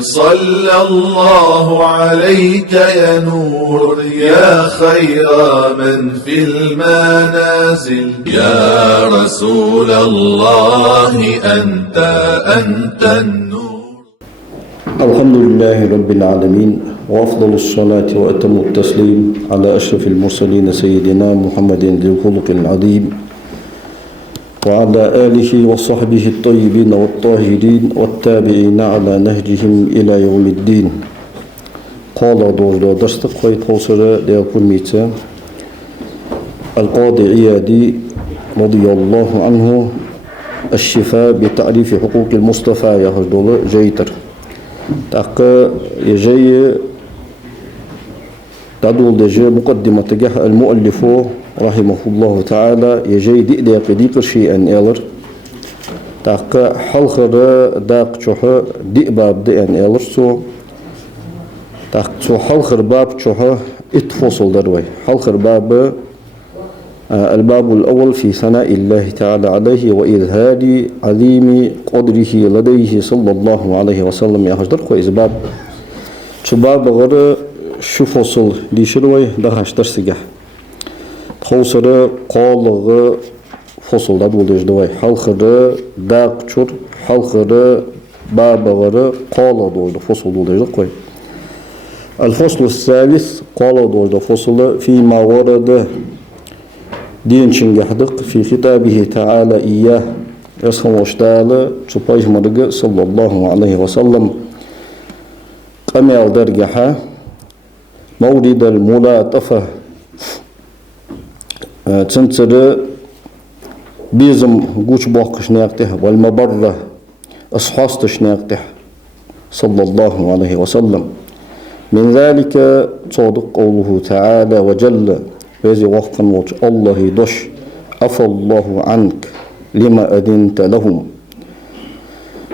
صلى الله عليك يا نور يا خير من في المنازل يا رسول الله أنت النور. الحمد لله رب العالمين، وأفضل الصلاة وأتم التسليم على أشرف المرسلين سيدنا محمد ذي الخلق العظيم وعلى آله وصحبه الطيبين والطاهرين والتابعين على نهجهم إلى يوم الدين. قال دوزدو دستق خيط خسر ليكون ميتا القاضي عيادي رضي الله عنه الشفاء بتعريف حقوق المصطفى يهجدول جيتر تاق يجي تدول دجي مقدمة تجاه المؤلف رحمه الله تعالى يجي ديق ديق شيئا إلر تاق حلخر داق شوها ديق باب ديان إلر سو تاق سو حلخر باب شوها اتفصل دروي حلخر باب الباب الأول في ثناء الله تعالى عليه وإظهار عظيم قدره لديه صلى الله عليه وسلم يا هجدر كو إزباب شباب غير شو فصل دي شروي ده هشتر سجح خوصر قالغ فصل ده بولج دوي حلخر داق شر حلخر باب غير قال دول فصل دولج كوي. الفصل الثالث قال دول فصل فيما ورد دين شنجحدق في خطابه تعالى إياه يسخن وشتال تبايش مرق صلى الله عليه وسلم قميال درجحة مورد الملاطفة تنتر بيزم قوش باق شناقته والمبرة أصحاص شناقته صلى الله عليه وسلم. من ذلك صادق قوله تعالى وجل ويزي وقفا وجه الله يدش عفى الله عنك لما أذنت لهم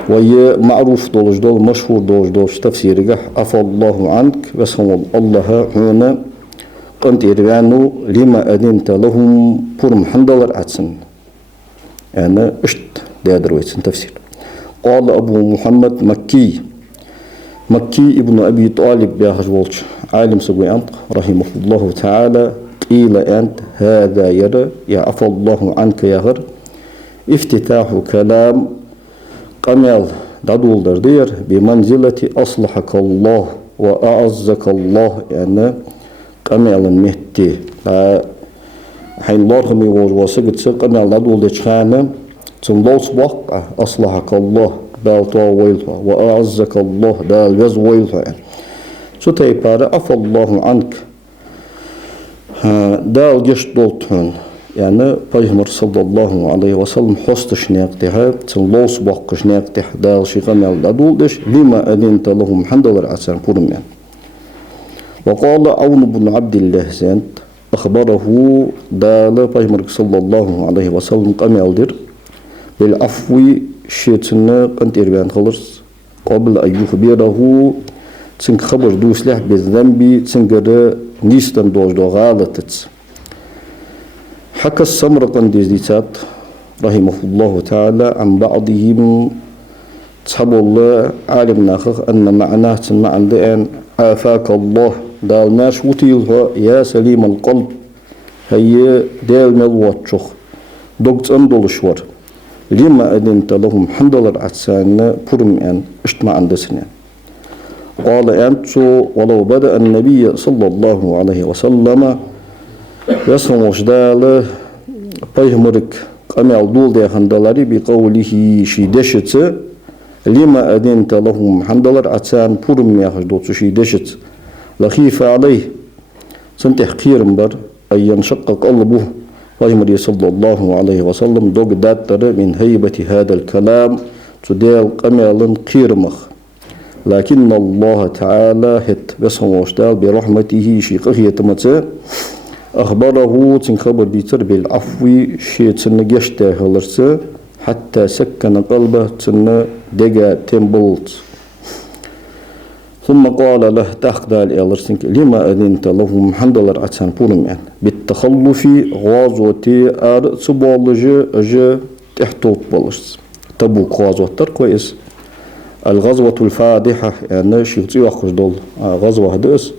وهي معروف دولج دول مشهور دولج تفسير عفى الله عنك وسهو الله هنا قنت إربانو لما أذنت لهم برم حندلر عدسن أنا اشت دادرويتسن تفسير. قال أبو محمد مكي ابن أبي طالب بياخج والش عالم سبوي أنت رحمه الله تعالى قيل أنت هذا يرى يعفى الله عنك يا غر افتتاح كلام قميل دادول دردير بمنزلة أصلحك الله وأعزك الله يعني قميل مهتي حين الله خمي وسقط قميل دادول دشخانة تنلوص وقع أصلحك الله بالتوا ويلها وأعزك الله دال وز ويلها شو تيبار عفى الله عنك دال جشت دولتون يعني پیغمبر صلى الله عليه وسلم حست شناقتها تنلوص باق شناقته دال شيخان دولدش لما أذنت لهم حندلر عسان فرمان. وقال عون بن عبد الله زانت أخبره دال پیغمبر صلى الله عليه وسلم قمال در بالعفو شيتنا قنت إربان خلص قبل أن يخبره تنك خبر دوسلح بالذنب تنقر نيستن دوج دو غالطت. حكى السمرقندي ديتات رحمه الله تعالى عن بعضهم تصحب الله عالم ناخخ أن معناه معنى دين عافاك الله دال ناش وطيلها يا سليم القلب هي دال ملواتشخ دوغت اندولشور لما أذنت لهم حندلر عدسان برمئن اشتمع عندسنين. قال أنت ولو بدأ النبي صلى الله عليه وسلم يسمى وشدال بيهمرك قميال دول دي حندلري بقوله شيدشت لما أذنت لهم حندلر عدسان برم يخجدوت شيدشت لخيف عليه سنتحقير بر أن ينشق قلبه بيهمري صلى الله عليه وسلم دوق داتر من هيبة هذا الكلام تدال قميال قيرمخ. لكن الله تعالى هت بسهم وشتال برحمته شيقه يتمت أخبره تنخبر ديتر بالعفو شيء تنجشته هلرس حتى سكن قلبه تن دقا تنبلت. ثم قال له تخدى الألرسنك لما أذنت لهم حندلر عتسان بولمين بالتخلف غازوتي سبولج أجا تحتوت بلش تبوك غازوتر كويس الغزوة الفادحة يعني شيء وقش دول غزوة هدس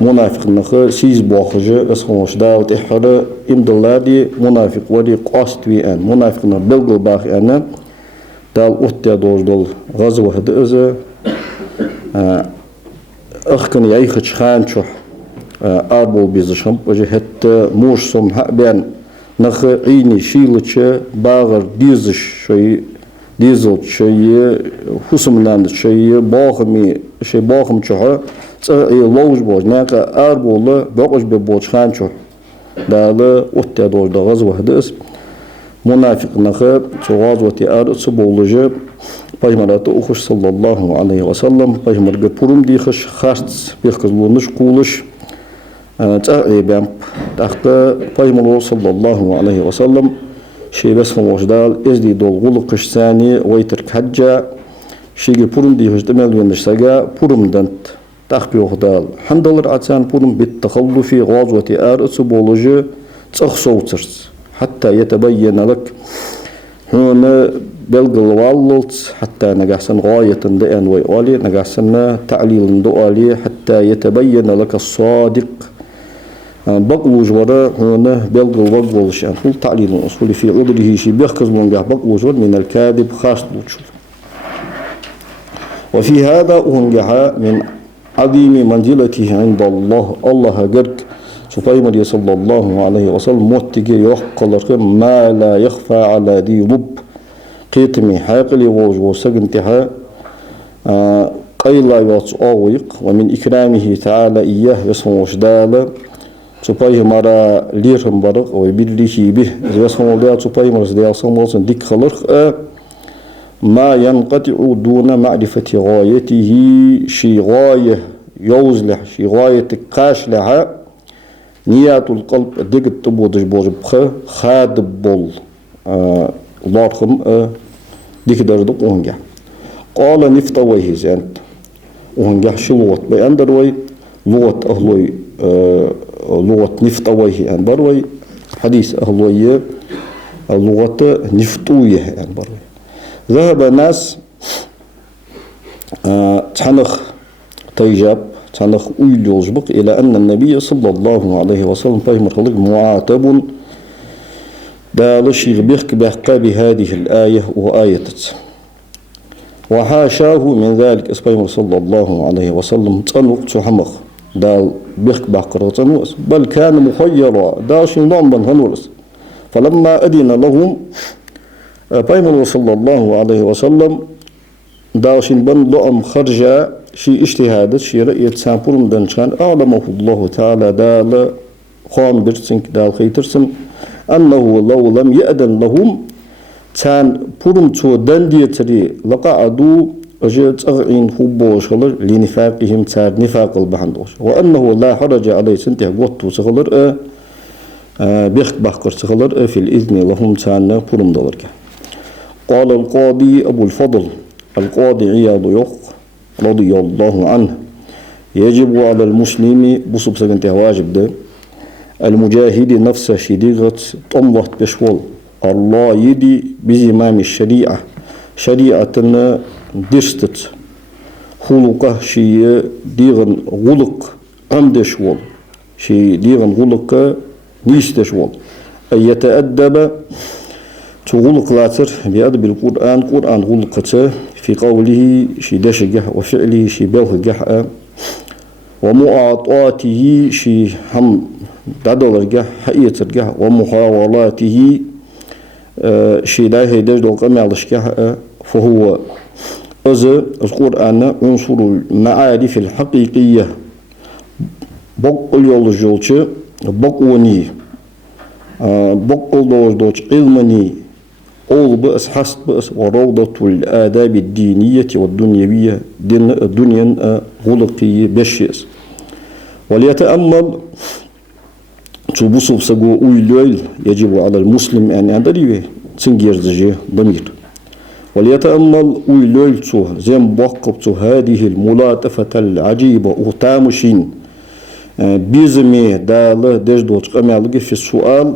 منافق نخ سيز بوخج اسموش داو تحر إم دلادي منافق ودي قاست وي أن منافق نبلغ باخ أنا دال أوتيا دول غزوة هدس أخكن يأيخش خانشو أربو بيزشم وجه حتى موش سم بين نخ عيني شيلتش باغر ديزش شيء ديزل شيء حسملاند شيء باخمي شيء باخم شها لوج بوج ناقة أربو لا بقش ببوج خانشو دال أوتيا دول غزوة هدس منافق نخ غزوة أرد سبولج Peygamber okuş sallallahu aleyhi ve sellem Peygamber purum diymiş xast bir kızılmış kuluş ben tahtı Peygamber sallallahu aleyhi ve sellem şeybes hoşdal ezdi dolgulu kışsani vaytır hacca şeyge purum diymiş demel vendirsaga purumdan tahtı yoxdal hamdalar atsan purum bit takhallufi gazwati arsu boluju tsaqsowters hatta yetabayyana lak هنا بلغ واللت حتى نجحسن غاية دأن ويقالي نجحسن تعليل دؤالي حتى يتبين لك الصادق بقوج وراء هنا بلغ واللش يعني كل تعليل الأصول في عذره شي بيخكز من بقوج من الكاذب خاص بوجود وفي هذا أنجح من عظيم منزلته عند الله الله جرك سبحانه صلى الله عليه وسلم متجي يحقل ما لا يخفى على ذي لب قيتمي حاقلي وسجنتها قيل يطعوق ومن إكرامه تعالى إياه يسمو شدالة سبحانه مرا ليرهم برق ويبليه به يسمو الله سبحانه مرا سديا سموس ديك خلق ما ينقطع دون معرفة غايته شي غاية يوزلح شي غاية قاش لها نيات القلب دقت تبودش بوجبخ خادب بول لارخم ديك درد أونجا قال نفتويه زانت أونجا شلوت بأندروي لوت أهلوي لوت نفتويه أنبروي حديث أهلوي لوت نفتويه أنبروي ذهب ناس تحنخ تيجاب تنخ يجبق إلى أن النبي صلى الله عليه وسلم فهم خلق معاتب دال شيخ بحق بهذه الآية وآية وحاشاه من ذلك اسمه صلى الله عليه وسلم تنوق تحمخ دال بحق بحق بل كان مخيرا داش نوم بن هنورس فلما أدين لهم فهم صلى الله عليه وسلم داش بن لؤم خرجا شي اجتهاد شي رأية سامبورم دنشان أعلمه الله تعالى دال قام برسنك دال خيترسن أنه لو لم يأذن لهم كان بورم تو دنديتري لقعدوا أجت أغعين حبوش خلر لنفاقهم تار نفاق البحندوش وأنه لا حرج عليه سنته قوتو سخلر بيخت بحقر سخلر في الإذن لهم كان بورم دلرك قال القاضي أبو الفضل القاضي عياض يق رضي الله عنه يجب على المسلم بصب سجنته واجب ده المجاهد نفسه شديغة طموح بشول الله يدي بزمام الشريعة شريعتنا درستت خلقه شي ديغن غلق عمد شول شي ديغن غلق نيست شول أن يتأدب تغلق لاتر بأدب القرآن قرآن غلقته في قوله شي دشجه وفعله شي بوهجه ومعاطاته شي هم دادولرجه حقيقترجه ومحاولاته شي لا هيدج دول قمالشجه فهو القرآن عنصر المعارف الحقيقية بقول يولجولش بقوني بقول دوج علمني أول بأس حسب بأس وروضة الآداب الدينية والدنيوية دين الدنيا غلقي بشيس وليتأمل تبصب سجو أويلويل يجب على المسلم أن يدري تنجر زجي ضمير وليتأمل أويلويل تو زين بوقبت هذه الملاطفة العجيبة وتامشين بيزمي دال دجدوت قمالك في السؤال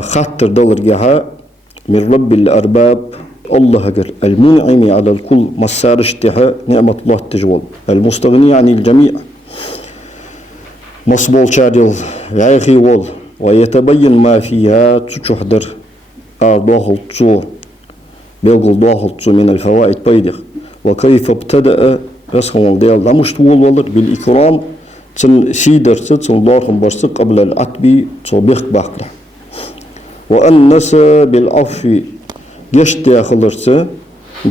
خاطر دولرجها من رب الأرباب الله قال المنعم على الكل مسار اشتها نعمة الله تجول المستغني عن الجميع مصبول شادل عيخي وول ويتبين ما فيها تشحدر داخل تشو بيقول داخل تشو من الفوائد بيدخ وكيف ابتدأ رسخوا ديال لمش طول والله بالإكرام تن سيدر تن دارهم برسق قبل العتبي تصبيخ باقرة وأنس بالعفو يشتي خلرت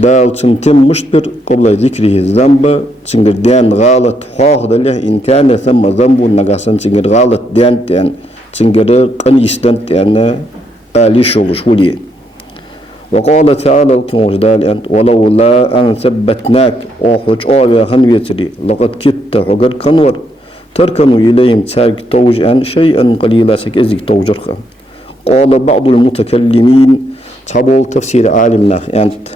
دال تم مشبر قبل ذكره الذنب تنقر ديان غالط حاخد له إن كان ثم ذنب نقاسا تنقر غالط ديان تان تنقر قنيستان تان آلي شولي وقال تعالى الكموجدال أنت ولولا أن ثبتناك أوحج آويا خنويتري لقد كدت حقر كنور تركنوا إليهم تارك توج أن شيئا قليلا سكزيك توجرخا قال بعض المتكلمين تحبول تفسير عالمنا أنت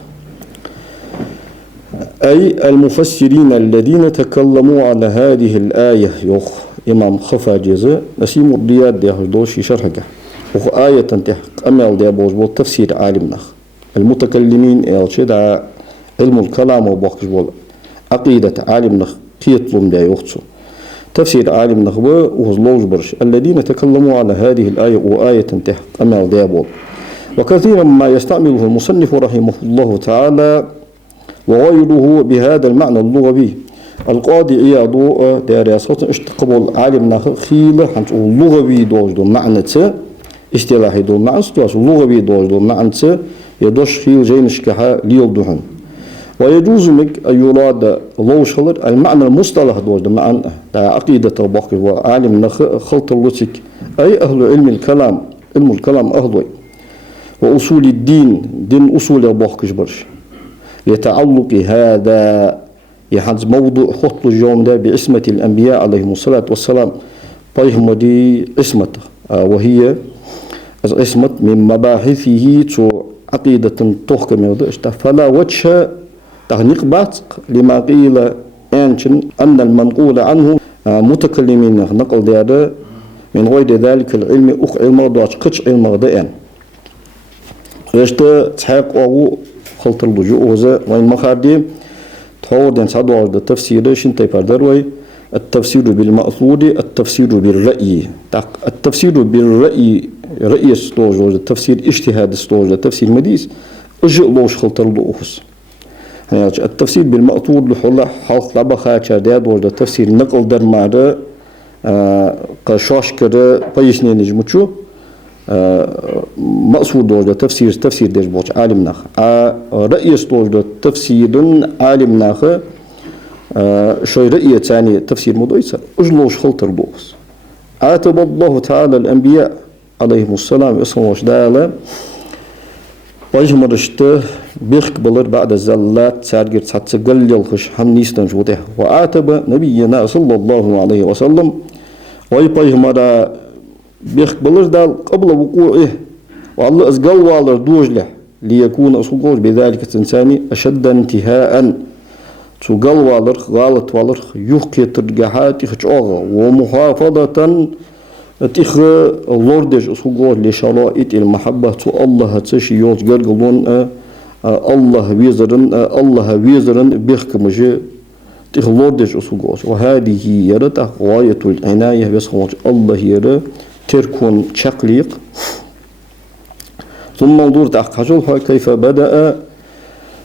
أي المفسرين الذين تكلموا على هذه الآية يخ إمام خفا جزء نسيم الرياض ده دوشي شرحك وخ آية تحق أمال ده بوجبول تفسير عالمنا المتكلمين الشدع علم الكلام وباقش بول عقيدة عالمنا قيطلم ده يخصو تفسير عالمنا وهزلوج برش الذين تكلموا على هذه الآية وآية تحق أمال ده بول وكثيرا ما يستعمله المصنف رحمه الله تعالى وغيره بهذا المعنى اللغوي القاضي عياض دراسات اشتقبل عالمنا خيله حنت اللغوي دوجدو معنى اصطلاحي دو معنى اللغوي دوجدو معنى يدوش خيل جينش كها ليلدهن ويجوز مك أن يراد لوشلر المعنى المصطلح دوجدو معنى عقيدة باقي وعالمنا خلط اللوتك أي أهل علم الكلام أهلوي وأصول الدين دين أصول الباقش برش لتعلق هذا يحدث موضوع خط اليوم ده بعصمة الأنبياء عليهم الصلاة والسلام طيهم دي عصمة وهي عصمة من مباحثه تو عقيدة تحكم فلا وجه تهنيق باتق لما قيل أن المنقول عنه متكلمين نقل ده من غير ذلك العلم علم دوش قش علم غدائن رشته تحقق أو خلط اللجوء وزا وين مخاردي تحور دين سعدوا على التفسير شنتي باردروي التفسير بالمأثور التفسير بالرأي التفسير بالرأي رأي ستوج التفسير اجتهاد ستوج التفسير مديس اجئ لوش خلط اللؤوس يعني التفسير بالمأثور لحلا حالت لبا خاطر داد وجد التفسير نقل در ماده قشاش كده بيسني نجمتشو مقصود دوجة تفسير ديش بوش عالم ناخ رأي دوجة تفسير عالم ناخ شوي رأي ثاني تفسير مضيسر أجلوش خلط البوس عاتب الله تعالى الأنبياء عليهم السلام اسمه وشدالة ويجمرشته بيخك بلر بعد الزلات سارجر تسقل يلخش حمنيستن جوده وعاتب نبينا صلى الله عليه وسلم ويجمر بيخك بلر دال قبل وقوعه والله أزقل والر دوجله ليكون أصغر بذلك الإنسان أشد انتهاء تقل والر غالط والر يحكي ترجحات يخشوغا ومحافظة تخ لوردج أصغر لشرائط المحبة الله تشي يوز قرقلون الله ويزرن بيخك مجي تخ لوردج أصغر وهذه يرى غاية العناية بسخوش الله يرى تركون شقليق ثم نظور تحقجل كيف بدأ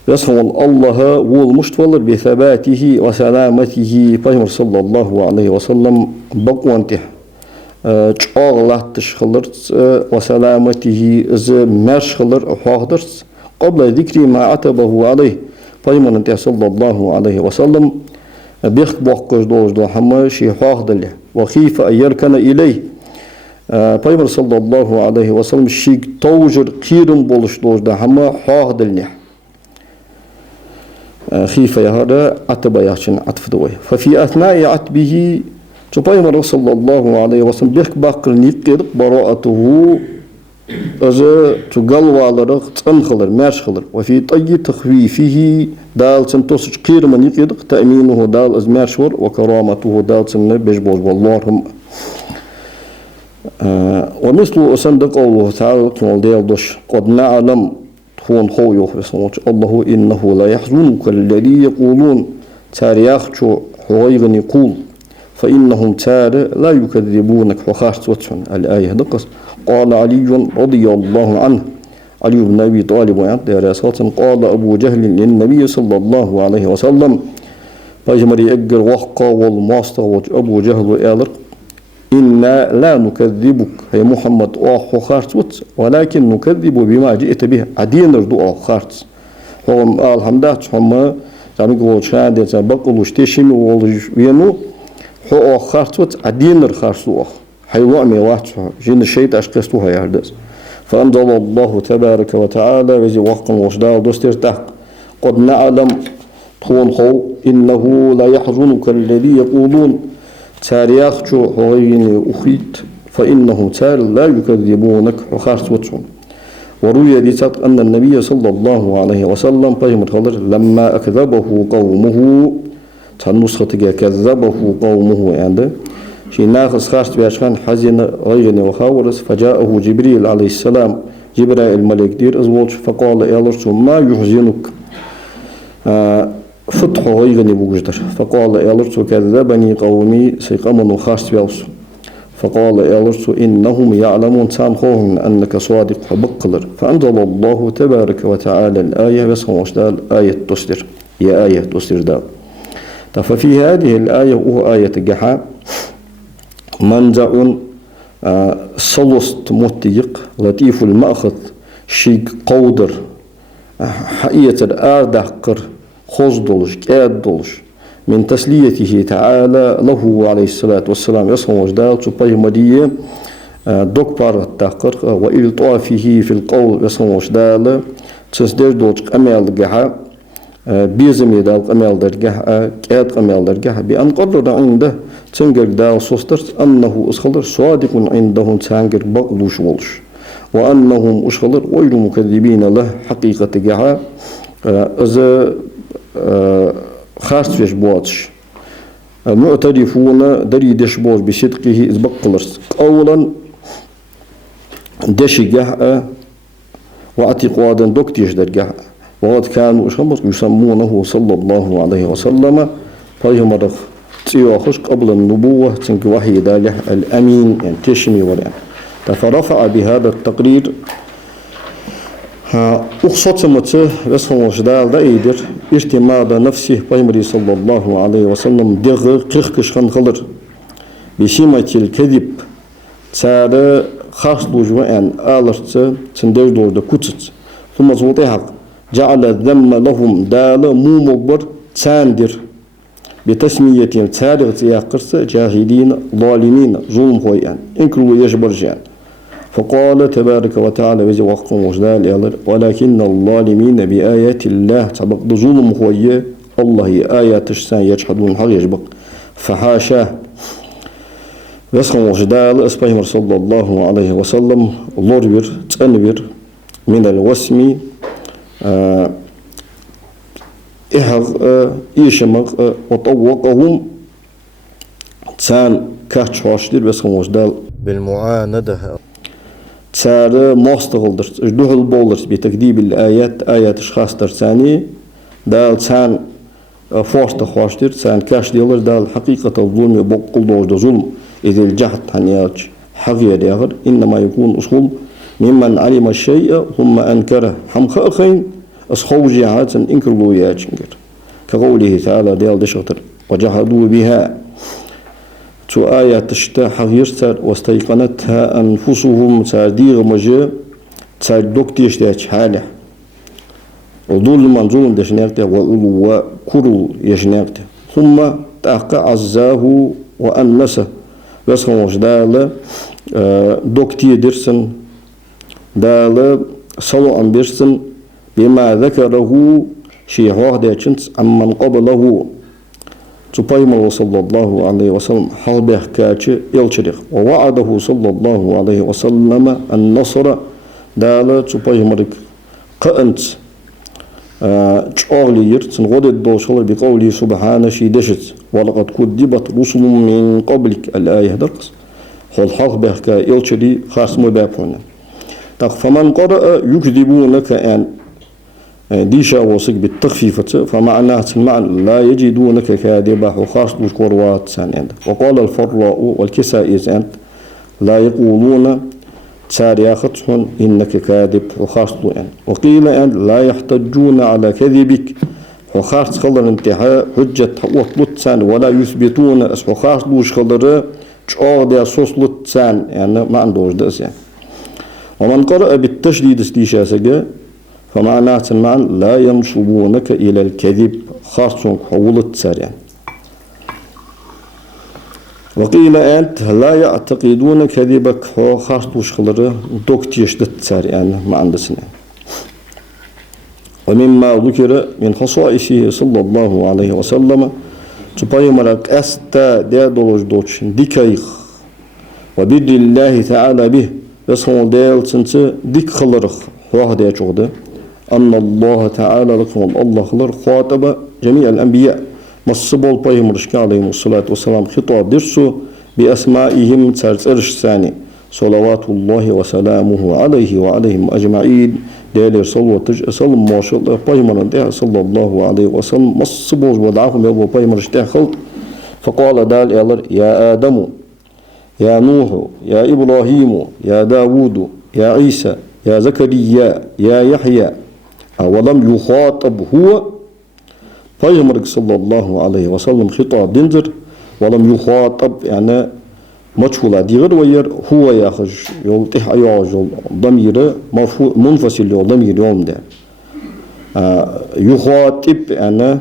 يصفو الله والمشتولر بثباته وسلامته فهم صلى الله عليه وسلم بقوانته الله تشخلرت وسلامته إذ مرشخلر حاضرت قبل ذكر ما عتبه عليه فهم صلى الله عليه وسلم بيخ بوقش دو حما شي حاضر له وخيف أن يركن إليه Peygamber sallallahu aleyhi ve sellem şik tavjır kirin boluş dojda hama hağdilne. Khifa yahada atba yachin atfda way. Fa fi athna'i atbihi Peygamber sallallahu aleyhi ve sellem bek bakır niqqiq bara'atuhu azı tugalwalarıq tsanxılır, merşxılır. Ve fi tayyi takhwifihi dal santos qirma niqqiq ta'minuhu dal az merşwar ve karamatuhu dal sanne bejboz wallahum ومثل أصدق الله تعالى قد نعلم تون خو يخرسون الله إنه لا يحزنك الذي يقولون تاريخ شو حويغن يقول فإنهم تار لا يكذبونك وخارت وتشن الآية دقس قال علي رضي الله عنه علي بن أبي طالب قال أبو جهل للنبي صلى الله عليه وسلم فجمري أجر وحقا والماستر أبو جهل آلر إنا لا نكذبك يا محمد أخو خارت ولكن نكذب بما جئت به عدين ردو خارت هم الحمد لله هم يعني قول شان ده بقول وشتشين وينو هو خارت عدين الخارت حيوان ميوات جن الشيء أشخاصه يهردس فأنزل الله تبارك وتعالى وزي وقت وشدار دستر تحق قد نعلم تون خو إنه لا يحزنك الذي يقولون تاريخ شو هوين أخيت فإنهم تار لا يكذبونك وخارت وتشون وروي ديتات أن النبي صلى الله عليه وسلم قيم الخضر لما أكذبه قومه تنسخة كذبه قومه عنده شي ناخذ خارت بيشخان حزن غير وخاورس فجاءه جبريل عليه السلام جبرائيل الملك دير أزواج فقال إلرس ما يحزنك فتح غير بوجدر فقال إلرس كذبني قومي سيقمن خارت بيوس فقال إلرس إنهم يعلمون تانخوهم أنك صادق بقلر فأنزل الله تبارك وتعالى الآية بس هو آية تصدر هي آية تصدر دا ففي هذه الآية هو آية الجحا منزع صلصت متيق لطيف المأخذ شيك قودر حقية الآردقر خزدلش كادلش من تسليته تعالى له عليه الصلاة والسلام يصنع وجدال تباي مدية دكبار التقر وإلطافه في القول يصنع وجدال تسدير دوج أميال جحا بيزم يدال أميال درجها كاد أميال درجها بأن قرر عنده تنجر دال صوسترت أنه أسخلر صادق عندهم تنجر بقلوش ولش وأنهم أسخلر غير مكذبين له حقيقة جحا إذا خارج فيش بواتش معترفون دري دشبوش بصدقه إذ بقلرس أولا دشجه واعتقادا دكتيش درجه وقد كانوا يسمونه صلى الله عليه وسلم فيهم تيوخش قبل النبوة تنك وحي داله الأمين يعني تشمي وريان فرفع بهذا التقرير أخصت متى رسم وجدال دايدر اجتماع نفسه بيمري صلى الله عليه وسلم دغ قرقش خنخلر بسمة الكذب سار خاص لجوان آلرت تندر دور دكوتت ثم زوطيها جعل الذم لهم دال مو مبر تاندر بتسميتهم تارغ يقرس جاهلين ظالمين ظلم خويان انكروا يجبر جان فقال تبارك وتعالى وزي وقت وجدال ولكن الظالمين بآيات الله سبق ظلم خويا الله آيات الشسان يجحدون حق يجبق فحاشاه وسخن وجدال اسبايمر صلى الله عليه وسلم لوربر تنبر من الوسم إيشمق وطوقهم تسان كاتشواشدر وسخن وجدال بالمعاندة تسار ماستغلدر جدوهل بولرس بتكذيب الآيات آيات اشخاص ترساني دال تسان فورست خواشدر تسان كاش ديلر دال حقيقة الظلم بقل دوج ظلم إذا الجهد هنياج حقيقة ديغر إنما يكون أصول ممن علم الشيء ثم أنكره هم خاخين أصخوجي عادة إنكروا ياجنجر كقوله تعالى ديال دشغتر وجحدوا بها تو آية تشتا حقيرتر واستيقنتها أنفسهم تاديغ مجا تادوكتيش ديش حالح وظلما ظلم دشناقته وكرو يشناقته ثم تأقع عزاه وأنسه بس خموش دالة دوكتي درسن دالة صلو عن برسن بما ذكره شيء واحد عمن قبله تبايم صلى الله عليه وسلم حلبه كاتش يلشرق ووعده صلى الله عليه وسلم النصر دالة تبايم رك قأنت تشعلي يرتن غدد دوشل بقوله سبحانه شيدشت ولقد كذبت رسل من قبلك الآية درس خل حلبه كا يلشري خاص مبابونا فمن قرأ يكذبونك أن ديشا وصق بالتخفيف فمعناه المعنى لا يجدونك كاذبا وخاص بالقروات سان. وقال الفراء والكسائي سان لا يقولون تسار ياخذهم إنك كاذب وخاص يعني. وقيل أن لا يحتجون على كذبك وخاص خلر انتهاء حجة وطلت سان ولا يثبتون وخاص دوش خلر تشعر صوصلت سان يعني ما عندوش دس يعني. ومن قرأ بالتشديد استيشاسك فمعناه المعنى لا ينصبونك إلى الكذب خاصة حولت سار يعني. وقيل أنت لا يعتقدون كذبك خاص دوش خلر دوكتيش تسار يعني ما عندسنا. ومما ذكر من خصائصه صلى الله عليه وسلم تبايمرك أستا دادولوش دوتش ديكايخ وبر الله تعالى به يسخن ديال سنت ديك خلرخ واحد يجوده أن الله تعالى لكم الله خلر خاطب جميع الأنبياء مصبول بايمرشك عليهم الصلاة والسلام خطاب درسه بأسمائهم ترسرش ثاني صلوات الله وسلامه عليه وعليهم أجمعين ديال صلى ما شاء الله بايمر صلى الله عليه وسلم مصبول ودعهم يبو بايمرش خلط فقال دال يا آدم يا نوح يا إبراهيم يا داود يا عيسى يا زكريا يا يحيى ولم يخاطب هو فيغمرك صلى الله عليه وسلم خطاب دنزر ولم يخاطب يعني مجهولة ديغر وير هو ياخذ يلتح أياج ضمير مرفوع منفصل ضمير يوم ده يخاطب يعني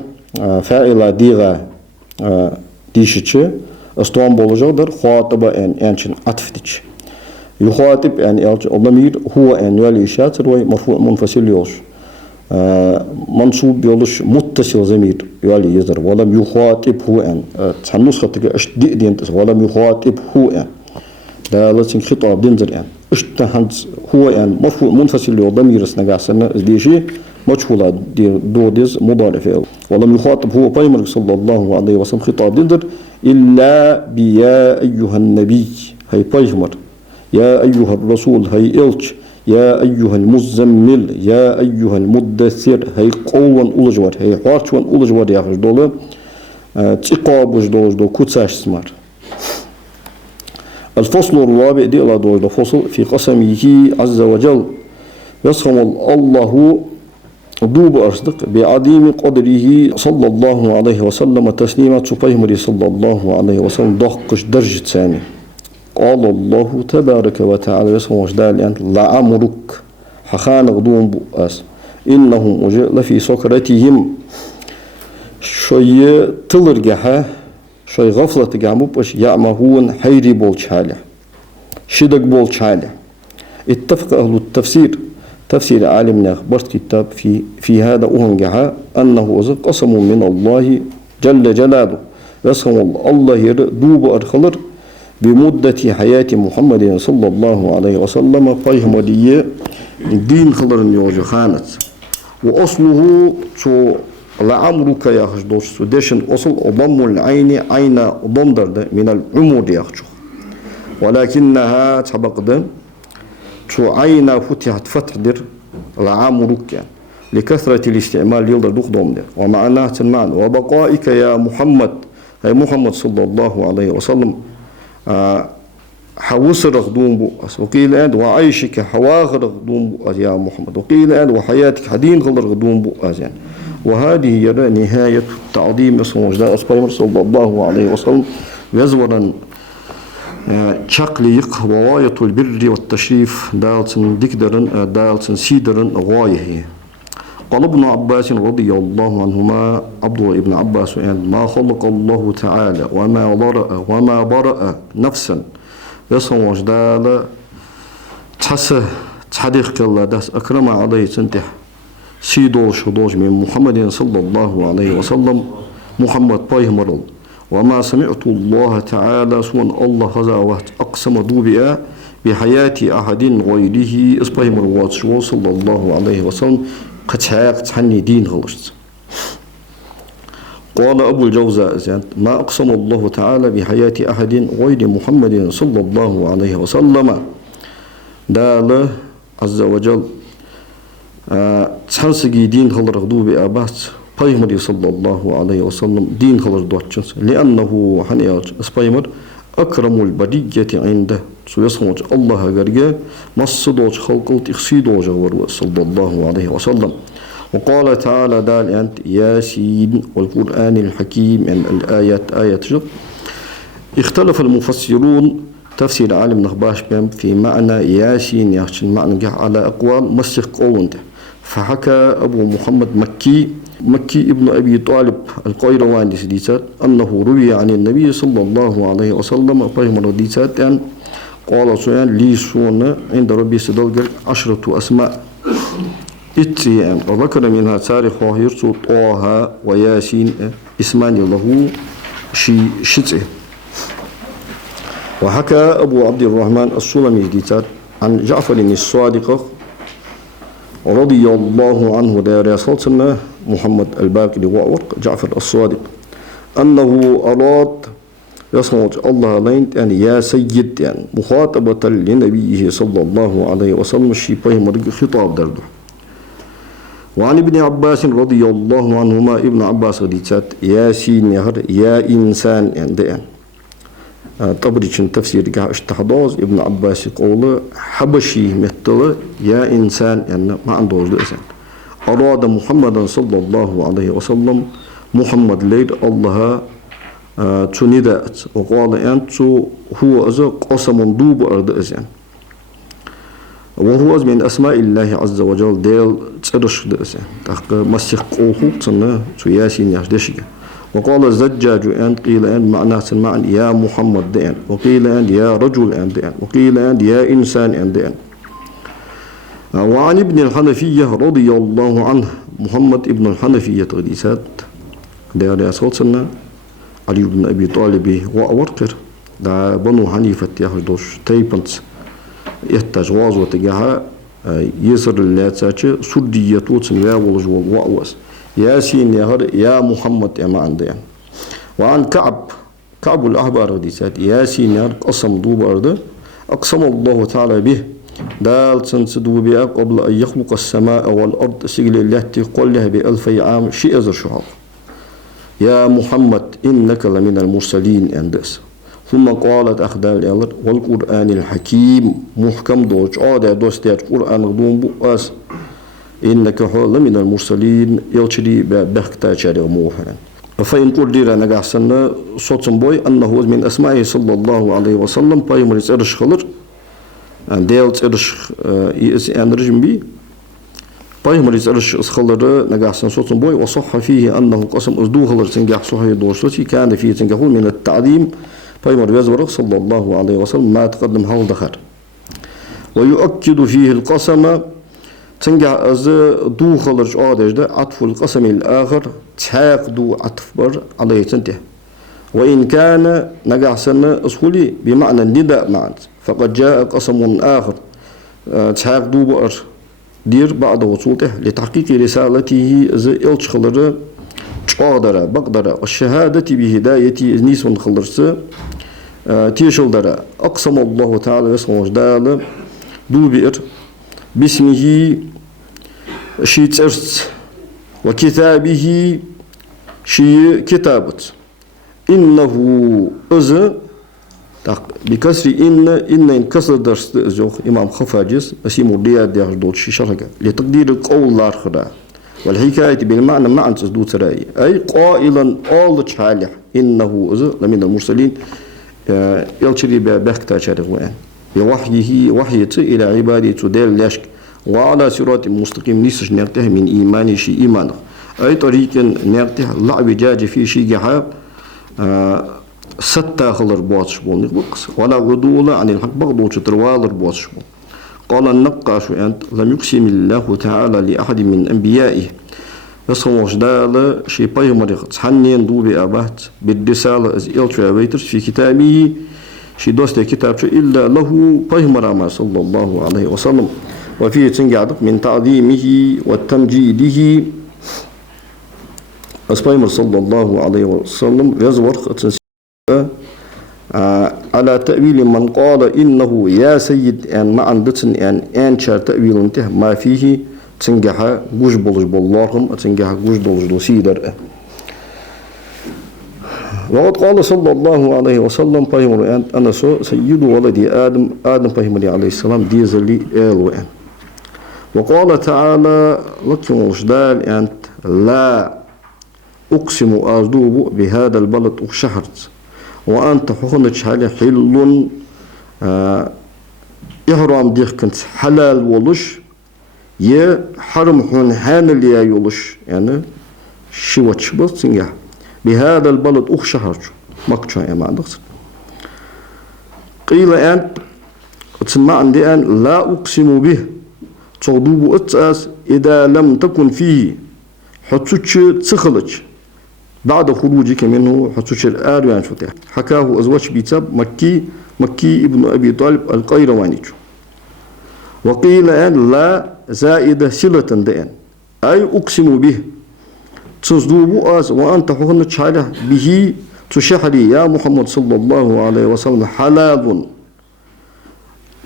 فاعل ديغا ديشتش استوان بولجودر خاطب انشن عطفتش يخاطب يعني الضمير هو ان يلي شاتر وي مرفوع منفصل يوش منصوب يولش متصل ضمير يلي يزر ولم يخاطب هو ان تنسخه اش دي ولم يخاطب هو ان ده لسن خطاب دينزر ان اش هو ان مرفوع منفصل ضمير سنغاسنا ديشي مجهولة دو ديز مضارع ولم يخاطب هو بايمر صلى الله عليه وسلم خطاب دندر إلا بيا أيها النبي هي بايمر يا أيها الرسول هي إلش يا أيها المزمل يا أيها المدثر هي قوان أولجوار هي حارشوان أولجوار يا خجدولة تقاب وجدولج دو كتساش سمار. الفصل الرابع دي الله دو فصل في قسمه عز وجل يصخم الله دوب أصدق بعديم قدره صلى الله عليه وسلم تسليمات سبيهمري صلى الله عليه وسلم ضحكش درجة ثانية. قال الله تبارك وتعالى يسمى وجدال أنت لعمرك حخان غدوم بؤاس إنهم لفي سكرتهم شوية تلرجحة شوية غفلة جامبش يعمهون حيري بولشالة شدق بولشالة. اتفق أهل التفسير تفسير عالمنا أخبرت كتاب في هذا أهنجها أنه قسم من الله جل جلاله يسهم الله يردوب أرخلر بمدة حياة محمد صلى الله عليه وسلم فيهمدية دين خلر يوجه خانت وأصله شو لعمرك يا خجدوش ديشن أصل أضم العين عين ضمدر من العمود يا خجو ولكنها سبق ده شو عينا فتحت فتح در لعمرك يعني لكثرة الاستعمال يلدر دخدوم در ومعناه المعنى وبقائك يا محمد هي محمد صلى الله عليه وسلم حوسر غدوم بؤس وقيل أن وعيشك حواغر غدوم بؤس يا محمد وقيل أن وحياتك حدين غلر غدوم بؤس يعني. وهذه هي نهاية تعظيم اسم وجداء صلى الله عليه وسلم يزورا شقليق وغاية البر والتشريف دالسن دكدرن دالسن سيدرن غاية. قال ابن عباس رضي الله عنهما عبد الله ابن عباس ما خلق الله تعالى وما برأ نفسا يسمى وجدال تحديق الله داس أكرم عليه سنتح سيدول شدوج من محمد صلى الله عليه وسلم محمد بايهمرل وما سمعت الله تعالى سوى الله هذا أقسم دوبئا بحياة أحد غيره إصبهم الواتشو صلى الله عليه وسلم قد تحني دين غلشت. قال أبو الجوزاء ما أقسم الله تعالى بحياة أحد غير محمد صلى الله عليه وسلم دال عز وجل تحنسجي دين خلر غدوب أبات بيمر صلى الله عليه وسلم دين خلر دوتشنس لأنه حنيات سبيمر أكرم البرية عنده سيسمع الله غرجة مصدوج خلقت إخسيدوج صلى الله عليه وسلم وقال تعالى دال أنت ياسين والقرآن الحكيم أن الآيات آيات اختلف المفسرون تفسير عالم نخباش بهم في معنى ياسين يحسن معنى على أقوال مسخ قولنته فحكى أبو محمد مكي ابن أبي طالب القيرواني سديسات أنه روي عن النبي صلى الله عليه وسلم فهم رديسات أن قال سويان لي سونا عند ربي سدلقر 10 أسماء إتسيان وذكر منها تاريخ هيرسو طه وياسين اسمان له شتئ وحكى أبو عبد الرحمن السلمي ديتات عن جعفر الصادق رضي الله عنه دار صلتنا محمد الباقر وورق جعفر الصادق أنه أراد يصنع الله لين أن يا سيد يعني مخاطبة لنبيه صلى الله عليه وسلم الشيبه مرق خطاب درده وعن ابن عباس رضي الله عنهما ابن عباس ديتات ياسين يهر يا إنسان يعني طبريشن تفسير جاء اشتحضاز ابن عباس يقول حبشي مثل يا إنسان يعني ما عنده إنسان أراد محمدا صلى الله عليه وسلم محمد ليد الله تندأت وقال أنت هو قسم دوب أرض إزان وهو من أسماء الله عز وجل ديل ترش إزان مسيح قوه تنا ياسين يحدشك وقال الزجاج أن قيل أن معناه معنى يا محمد دين وقيل أن يا رجل أن دين وقيل أن يا إنسان أن دين وعن ابن الحنفية رضي الله عنه محمد ابن الحنفية تغديسات دير ياسوتنا علي بن أبي طالب وأورقر دا بنو حنيفة يحدوش تيبنت يحتاج واز وتجاها يسر اللاتاتش سردية توتن ياولج وأوس ياسين يهر يا محمد يا ما عندي وعن كعب الأحبار ديسات ياسين يهر قسم دوب أرض أقسم الله تعالى به دال تنسدو بها قبل أن يخلق السماء والأرض سجل التي قلها ب1000 عام شيء أزر شهر يا محمد إنك لمن المرسلين أندس ثم قالت أخدام الأمر والقرآن الحكيم محكم دوش دوستيات قرآن غدوم بؤاس إنك حول من المرسلين يلشري بحكتا شارع موحنا فإن قدر نجحسنا صوت بوي أنه من أسمائه صلى الله عليه وسلم بايمريز إرش خلر ديلت إرش يأس أنرجم بي بايمريز إرش خلر نجحسنا صوت بوي وصح فيه أنه قسم أصدو خلر تنجح صحيح دوشتي كان فيه تنجحون من التعليم بايمريز ورق صلى الله عليه وسلم ما تقدم هول دخل ويؤكد فيه القسم تنجح أز دو خلرج آدج ده عطف القسم الآخر تحاق دو عطف بر عليه تنته وإن كان نجح سنة أصولي بمعنى النداء معا فقد جاء قسم آخر تحاق دو بر دير بعد وصوله لتحقيق رسالته إز إلش خلر قادر بقدر والشهادة بهداية نيس من خلرس تيشل در أقسم الله تعالى يسمى وجدال دو بئر باسمه شيء ترس وكتابه شيء كتابة إنه أز بكسر إن انكسر درس زوج إمام خفاجس أسيم الرياض يخدود شي شركة لتقدير القول الآخر والحكاية بالمعنى معنى تسدود سرائي أي قائلا all حالح إنه أز لمن المرسلين يلشري بحكتا شارغوان بوحيه وحيته إلى عبادة تدير لاشك وعلى صراط مستقيم نيسش نرته من إيمانه شي إيمانه أي طريق نرته لعب جاج في شي جحا ستة خلر بواتش بول نقبقس ولا غدول عن الحق بغضو تتروالر بواتش بول قال النقاش أنت لم يقسم الله تعالى لأحد من أنبيائه يصنع جدال شي بايمر تحنين دوبي أبات بالرسالة إز إلترا في كتابه شي دوست كتاب إلا له بايمر صلى الله عليه وسلم وفيه تنقعد من تعظيمه والتمجيده أسبايمر صلى الله عليه وسلم يزور على تأويل من قال إنه يا سيد أن ما عندتن أن شار تأويل انته ما فيه تنجح جوج بولج باللهم تنجح جوج بولج لسيدر. وقد قال صلى الله عليه وسلم بيمر أنا سيد ولد آدم بيمر عليه السلام ديزلي إلوان. وقال تعالى لكن وجدال أنت لا أقسم أزدوب بهذا البلد وشهرت وأنت حكمت على حل إحرام ديك كنت حلال ولش يه حرم حن اللي يولش يعني شو تشبط سنجح بهذا البلد شهر مكتشا يا معدس. قيل أنت تسمع عندي أن لا أقسم به تصدوب أتأس إذا لم تكن فيه حتوش تسخلج بعد خروجك منه حتوش الآريان شو تحت. حكاه أزواج بيتاب مكي ابن أبي طالب القيرواني. وقيل أن لا زائدة سلة دين أي أقسم به تصدوب أس وأنت حكمت شعره به تشحري يا محمد صلى الله عليه وسلم حلال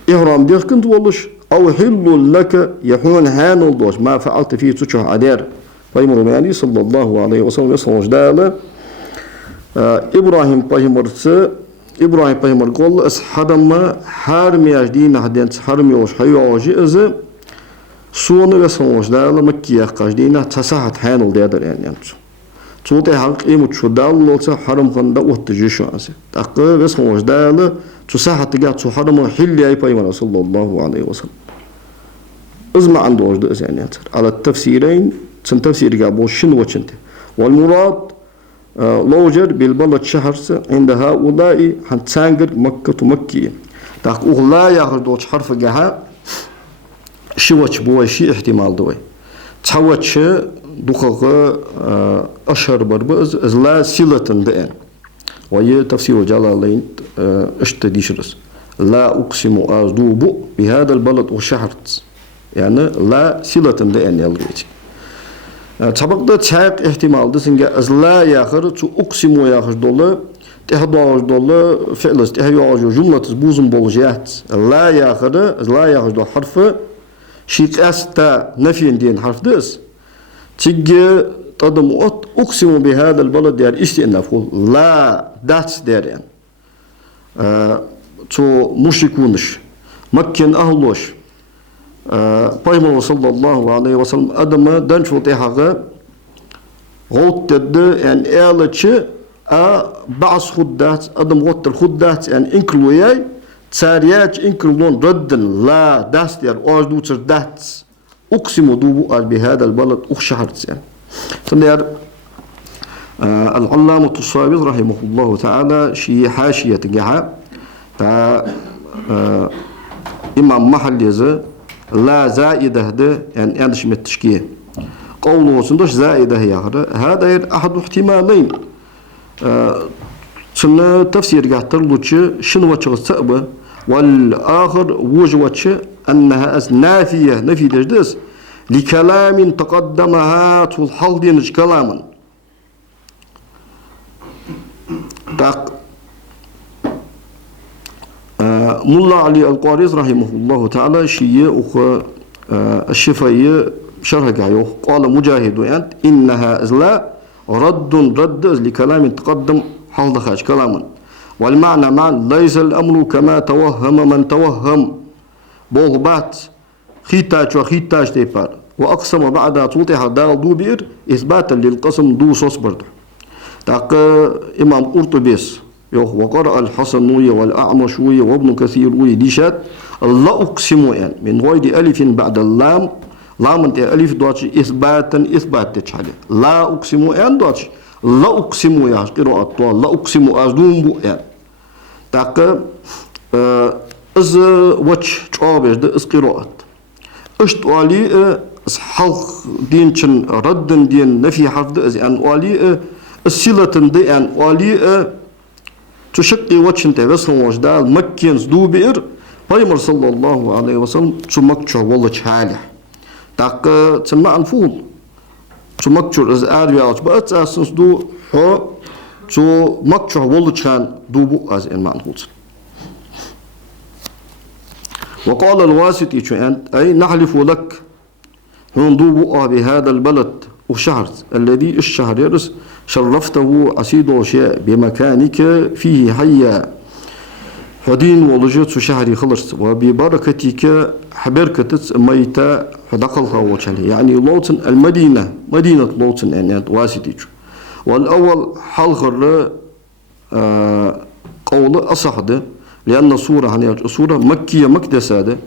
إحرام دير كنت والله أو حل لك يحون هان الدوش ما فعلت فيه تشح عدير فيمر مالي صلى الله عليه وسلم يصل جدال إبراهيم بيمر قول أس حدما حرم يجدين حدين حرم يوش حيوجي إذا سون يصل جدال مكي يقاجدين تساحت هان الدير يعني توتي حق إيمو تشدال لولتا حرم خندا وتجيشو أنسي تقل يصل جدال تساحت تجاه حرم حل يا بيمر صلى الله عليه وسلم. أزمع عند وجد يعني على التفسيرين تفسير جابوا شنو وشنته والمراد لوجر بالبلد شهر عند هؤلاء حنتسانجر مكة مكية تقول لا ياخذ حرف جها شوش بوي شيء احتمال دوي تحوش دقق أشهر بربز لا سلة دين وهي تفسير جلالين اشتديشرس لا أقسم أزدوب بهذا البلد وشهرت يعني لا سلة دين يلغيتي تبقى تحقق احتمال دسنجا از لا ياخر تو أقسم ياخر دولة تحضر دولة فعل تحياج جملة بوزن بولجات لا ياخر از لا ياخر دول حرف شيك استا نفي دين حرف دس تيجي تضم أقسم بهذا البلد دير استئناف لا داتس دير يعني تو مشركونش مكن أهلوش Peygamber sallallahu aleyhi ve sellem adamı danço tehaga غوت تد يعني إلتش بعض خدات أدم غوت الخدات يعني إنكلوياي تساريات إنكلون ردن لا داست يعني أوج دوتر دات أقسم دوبو بهذا البلد أخشهرت يعني تنير العلامة الصابر رحمه الله تعالى شي حاشية جها إمام محل يزا لا زائدة ده يعني أنش متشكيه قوله سندش زائدة هي هذا أحد احتمالين سنة تفسير قاعد ترلوش شنو وجه السبب والآخر وجه أنها نافية نفي دجدس لكلام تقدمها طول حال دينج كلاما ملا علي القاريز رحمه الله تعالى شيء أخو الشفائية شرح قايو قال مجاهد يعني إنها إزلا رد لكلام تقدم حال دخاش كلاما والمعنى معنى ليس الأمر كما توهم من توهم بوغبات خيتاج تيبار وأقسم بعدها توضيح دال دوبير إثباتا للقسم دو صوص برضو تاق إمام قرطبيس وقرأ الحسنوية والأعمشوية وابن كثيروية ديشات لا أقسم يعني من غير ألف بعد اللام لام أنت ألف دواتش إثبات تشحله لا أقسم يعني دواتش لا أقسم يا قراءة لا أقسم أزدوم بو يعني تاق إز وش جوابش ده إز قراءة إشت والي حلق دينشن ردن دين نفي حرف ده إز يعني والي السلة ده يعني والي تشقي وجه تبصم وجدال مكين دوبير بيمر صلى الله عليه وسلم تمكتش والله حاله تاق تسمع الفول تمكتش از اريا بس اساس دو هو تو مكتش والله كان دوبو از ان معنقول وقال الواسطي أي نحلف لك هندوب بهذا البلد وشهر الذي الشهر يرس شرفته عسيد وشيء بمكانك فيه حيا حدين ولجت شهري خلص وببركتك حبركة ميتا فدخلها وشهري يعني لوطن المدينة مدينة لوطن يعني واسديج والأول حلخر قول أصحده لأن صورة يعني صورة مكية مقدسة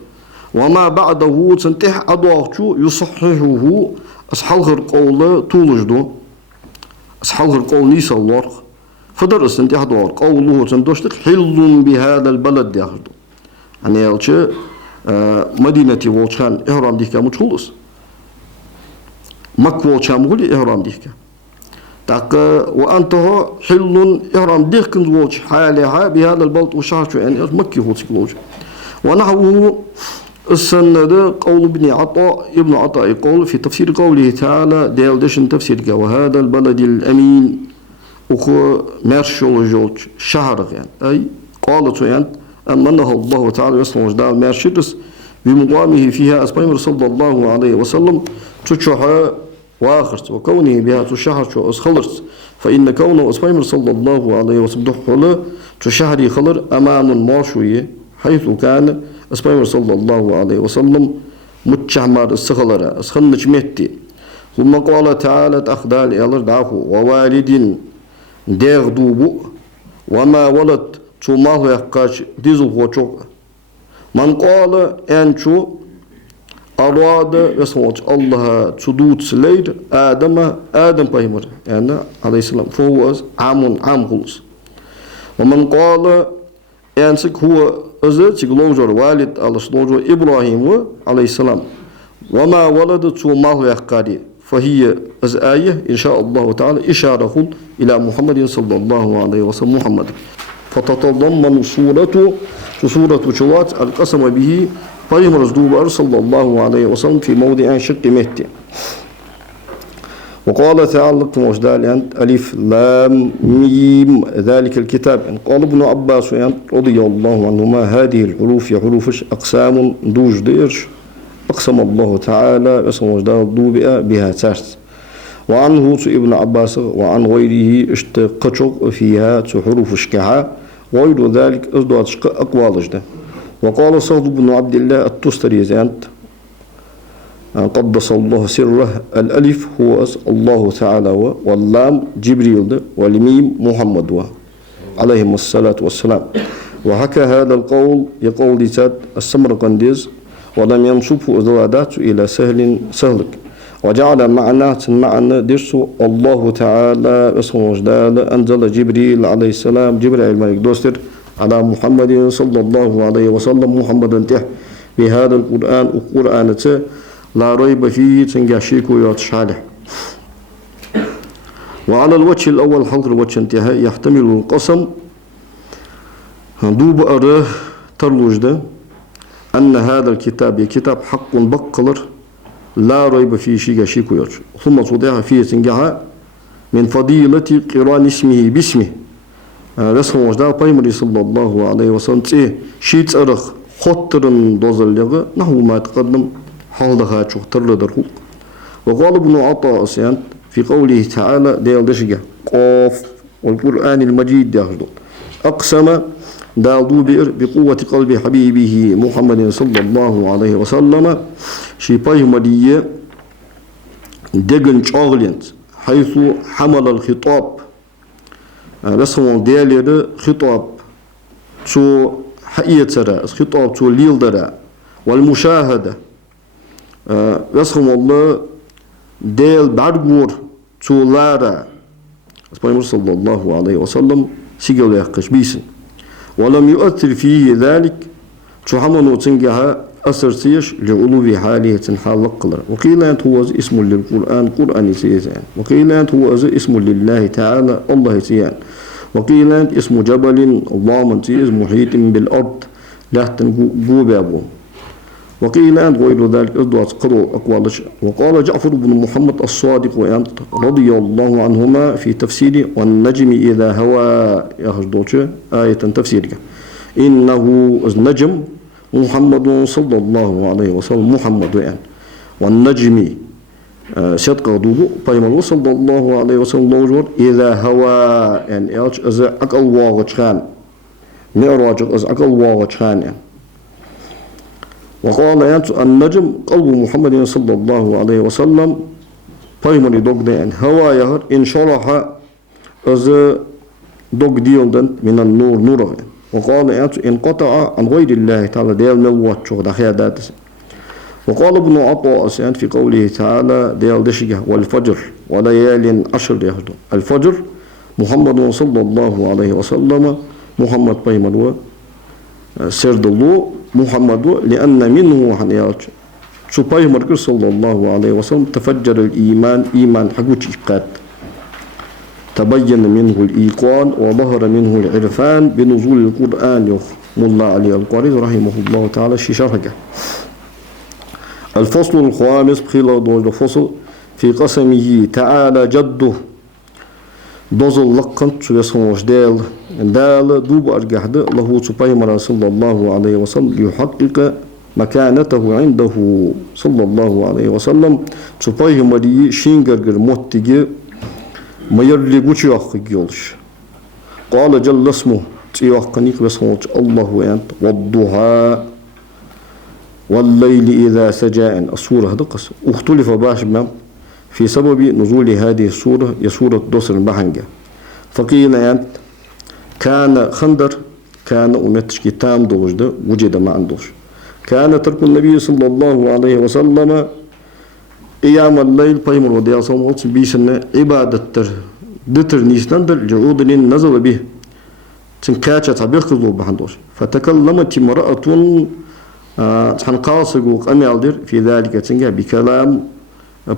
وما بعده تنتح أضاعته يصححه أصحاب قول طولجدو أصحاب قول نيسا الورق فدرس تنتح أضاع قوله تندوشتك حل بهذا البلد ياخدو يعني يالشي مدينة ووشان إهرام ديكا متخلص مكة ووشان مغلي إهرام ديكا تاك وأنتها حل إهرام ديكا ووش حالها بهذا البلد وشاشو يعني مكي هو تكلوج ونحوه السند قول ابن عطاء يقول في تفسير قوله تعالى ديالدشن تفسير وهذا البلد الأمين وخو مارشول جوج شهر يعني أي قالت يعني أمنه الله تعالى يصنع وجدال مارشدس بمقامه فيها أسبايمر صلى الله عليه وسلم تشوها واخرت وكونه بها تشهر شو أسخلرت فإن كونه أسبايمر صلى الله عليه وسلم دخل تشهري خلر أمان ماشوية حيث كان أسبايمر صلى الله عليه وسلم متشعمر السخلرة أسخنش مهتي ثم قال تعالى أخدال إلر دعوه ووالد ديغ دوبو وما ولد تماه يحقاش ديزو خوشوك من قال أنشو أراد يسموت الله تدود سلير آدم بايمر يعني عليه السلام فهو عام خلص ومن قال أنسك هو أزل تقلوجر والد على سلوجر إبراهيم عليه السلام وما ولد تماه يحقاري فهي آية إن شاء الله تعالى إشارة إلى محمد صلى الله عليه وسلم محمد فتتضمن سورة شوات القسم به فيمر الزوبر صلى الله عليه وسلم في موضع شق مهتي وقال تعالى وجدال ألف لام ميم ذلك الكتاب قال ابن عباس رضي الله عنهما هذه الحروف حروف أقسام دوج ديرش أقسم الله تعالى اسم وجدال دوبئة بها تارت وعنه ابن عباس وعن غيره اشتقشق فيها حروف اشكها غير ذلك ازدوات شق أقوال جدا وقال صهد بن عبد الله التستري زانت قدس الله سره الألف هو الله تعالى واللام جبريل والميم محمد عليهم الصلاة والسلام وحكى هذا القول يقول لسات السمرقنديز ولم ينصبه إضرادات إلى سهلك وجعل معنى درس الله تعالى اسم وجدال أنزل جبريل عليه السلام جبريل الملك دوستر على محمد صلى الله عليه وسلم محمد انتح بهذا القرآن لا ريب فيه تنجاشيك ويتشالح وعلى الوجه الأول حلق الوجه انتهاء يحتمل القسم دوب أراه ترلوجده أن هذا الكتاب كتاب حق بقلر لا ريب فيه شيك ويرج ثم صدها فيه تنجها من فضيلة قران اسمه باسمه رسم وجدال بايمري صلى الله عليه وسلم شيت أرخ خطرن دوزل لغة نحو ما تقدم حالها شختر لدرخوق وقال ابن عطاء في قوله تعالى ديال دشجة قاف والقرآن المجيد يخدو أقسم دالدو بقوة قلب حبيبه محمد صلى الله عليه وسلم شي بايمري دقن شاغلينت حيث حمل الخطاب رسم ديال خطاب تو حقيقة خطاب تو ليلدرا والمشاهدة رسم الله ديال بعدور تو لارا صلى الله عليه وسلم سيقول يحقش بيسن ولم يؤثر فيه ذلك تحمل وتنجها أثر سيش لعلو حاله حال القلر وقيل أنت هو اسم للقرآن قرآن سيزان وقيل أنت هو اسم لله تعالى الله سيان وقيل أنت اسم جبل الله من سيز محيط بالأرض لا تنقوب أبوه وقيل أنت غير ذلك أدوات قروا أقوالش وقال جعفر بن محمد الصادق وأنت رضي الله عنهما في تفسير والنجم إذا هوى يخجدوش آية تفسيرك إنه النجم محمد صلى الله عليه وسلم محمد وأن والنجم صدق دوبو پیغمبر صلى الله عليه وسلم لوجور إذا هوا يعني إلش از أقل واقع خان معراج از أقل واقع خان يعني وقال النجم قلب محمد صلى الله عليه وسلم پیغمبر دوغ يعني هوا يهر إن شرح از دوغ ديلدن من النور نور وقال انقطع عن غير الله تعالى ديال ملوات شو دخيا داتس وقال ابن عطاء في قوله تعالى ديال دشجة والفجر وليال عشر يهدو الفجر محمد صلى الله عليه وسلم محمد بيمن سرد الله محمد لأن منه حنيات شو بيمن صلى الله عليه وسلم تفجر الإيمان إيمان حقوق إقاد تبين منه الإيقان وظهر منه العرفان بنزول القرآن يخ ملا علي القاري رحمه الله تعالى شرحه الفصل الخامس بخيل دون الفصل في قسمه تعالى جده دوزل لقن شو يسموش دال دوب أرجحد له سبحانه صلى الله عليه وسلم يحقق مكانته عنده صلى الله عليه وسلم سبحانه دي شينجر موتيجي ما يرلي قوتي يولش قال جل اسمه تيوحقنيك بسموش الله أنت والضحى والليل إذا سجى السورة دقس اختلف باش في سبب نزول هذه السورة هي سورة دوسر البحنجة فقيل أنت كان خندر كان أمتشكي تام دوجد وجد ما عندوش كان ترك النبي صلى الله عليه وسلم أيام الليل بيمر وديال صلوات بيسن عبادة دتر نيسندر جعود نزل به تنكاتشة تبيخ بحندوش فتكلمت امرأة تنقاصق قميالدر في ذلك تنجا بكلام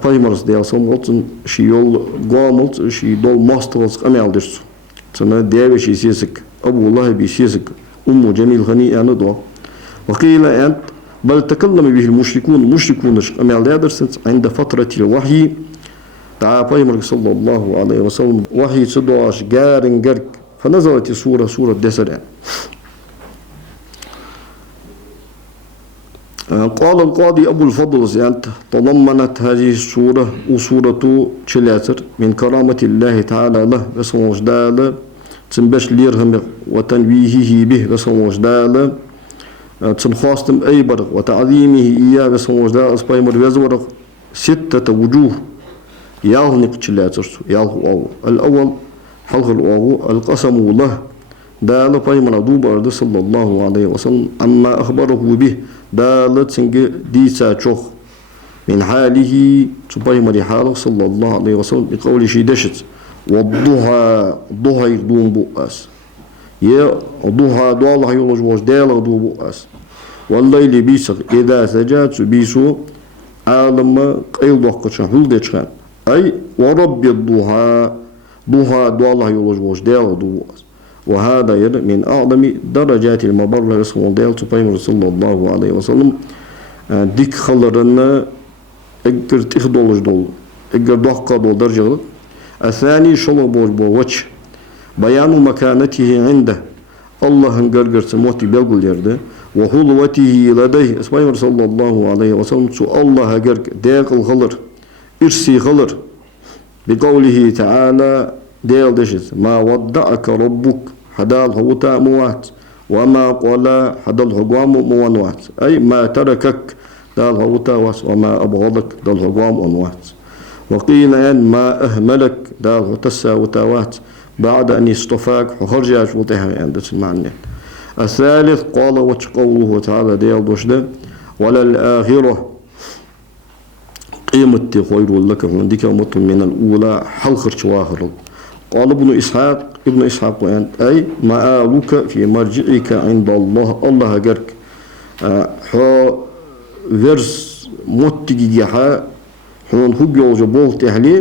بيمرس ديال صلوات شيول قامت شي دول ماسترز قميالدر تنا ديابي شي سيسك أبو الله بيسيسك أم جميل غني أنا دوا وقيل أنت بل تكلم به المشركون أمال عند فترة الوحي تعا بيمرك صلى الله عليه وسلم وحي صدواش قارن قرق فنزلت سورة دسر قال القاضي أبو الفضل تضمنت هذه السورة وسورة تشلاتر من كرامة الله تعالى له بسموش دالة تنبش ليرهم وتنبيهه به بسموش دالة تنخواستم أي برغ وتعظيمه إياه بسموش دالة أسبايمر بيزورغ 6 وجوه يالهنق تشلاتر يالهو الأول حلق الأول القسم له دالة بايمر دوبارد صلى الله عليه وسلم أما أخبره به دالة تنجي ديسا تشوخ من حاله تبايمر حاله صلى الله عليه وسلم بقول شيدشت والضحى ضحى يقدون بؤاس يا ضحى دو الله يولج واش دالة دو بؤاس والليل بيسق إذا سجات بيسو عالم قيل وقت هل ديشان أي ورب الضحى ضحى دو الله يولج واش دالة دو بؤاس وهذا من أعظم درجات المبرر اسمه ديال تبايمر صلى الله عليه وسلم ديك خلرنا اقر تخدولج دول اقر دقة دول درجة الثاني شلو بوش بوش بيان مكانته عنده الله انقرقر سموتي بيقول يرده وحلوته لديه اسمه صلى الله عليه وسلم سو الله قرق ديق الخلر ارسي خلر بقوله تعالى ديل دشز ما ودعك ربك حدال هو تاموات وما قال حدال هقوام موانوات أي ما تركك دال هو تاوات وما أبغضك دال هقوام موانوات وقيل أن ما أهملك دال هو تسا وتاوات بعد أن يصطفاك وخرجاش وطيها عند المعنى الثالث قال وتقوله تعالى ديل دشده ولا الآخرة قيمة خير لك عندك مطل من الأولى حلخر شواهر قال ابن إسحاق أي مآلك في مرجعك عند الله قرك verse mottigiha hon hugyojo boltehli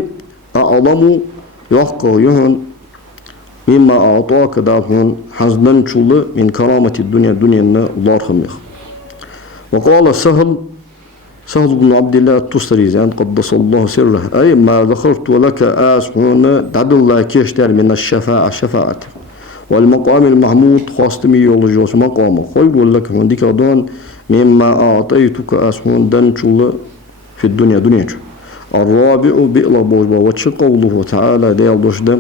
a'lamu yaqqa mimma a'taka da hon hazdan chulu min karamati dunya dunyana larhamih وقال سهل بن عبد الله التستري قدس الله سره أي ما ذكرت لك هنا دعد الله كيشتر من الشفاعة والمقام المحمود خاصتمي يولجوس مقامه خير لك هنديك دون مما أعطيتك هون دنشل في الدنيا دنيا. الرابع بئلا بوجبا وتش قوله تعالى ديال دوشدم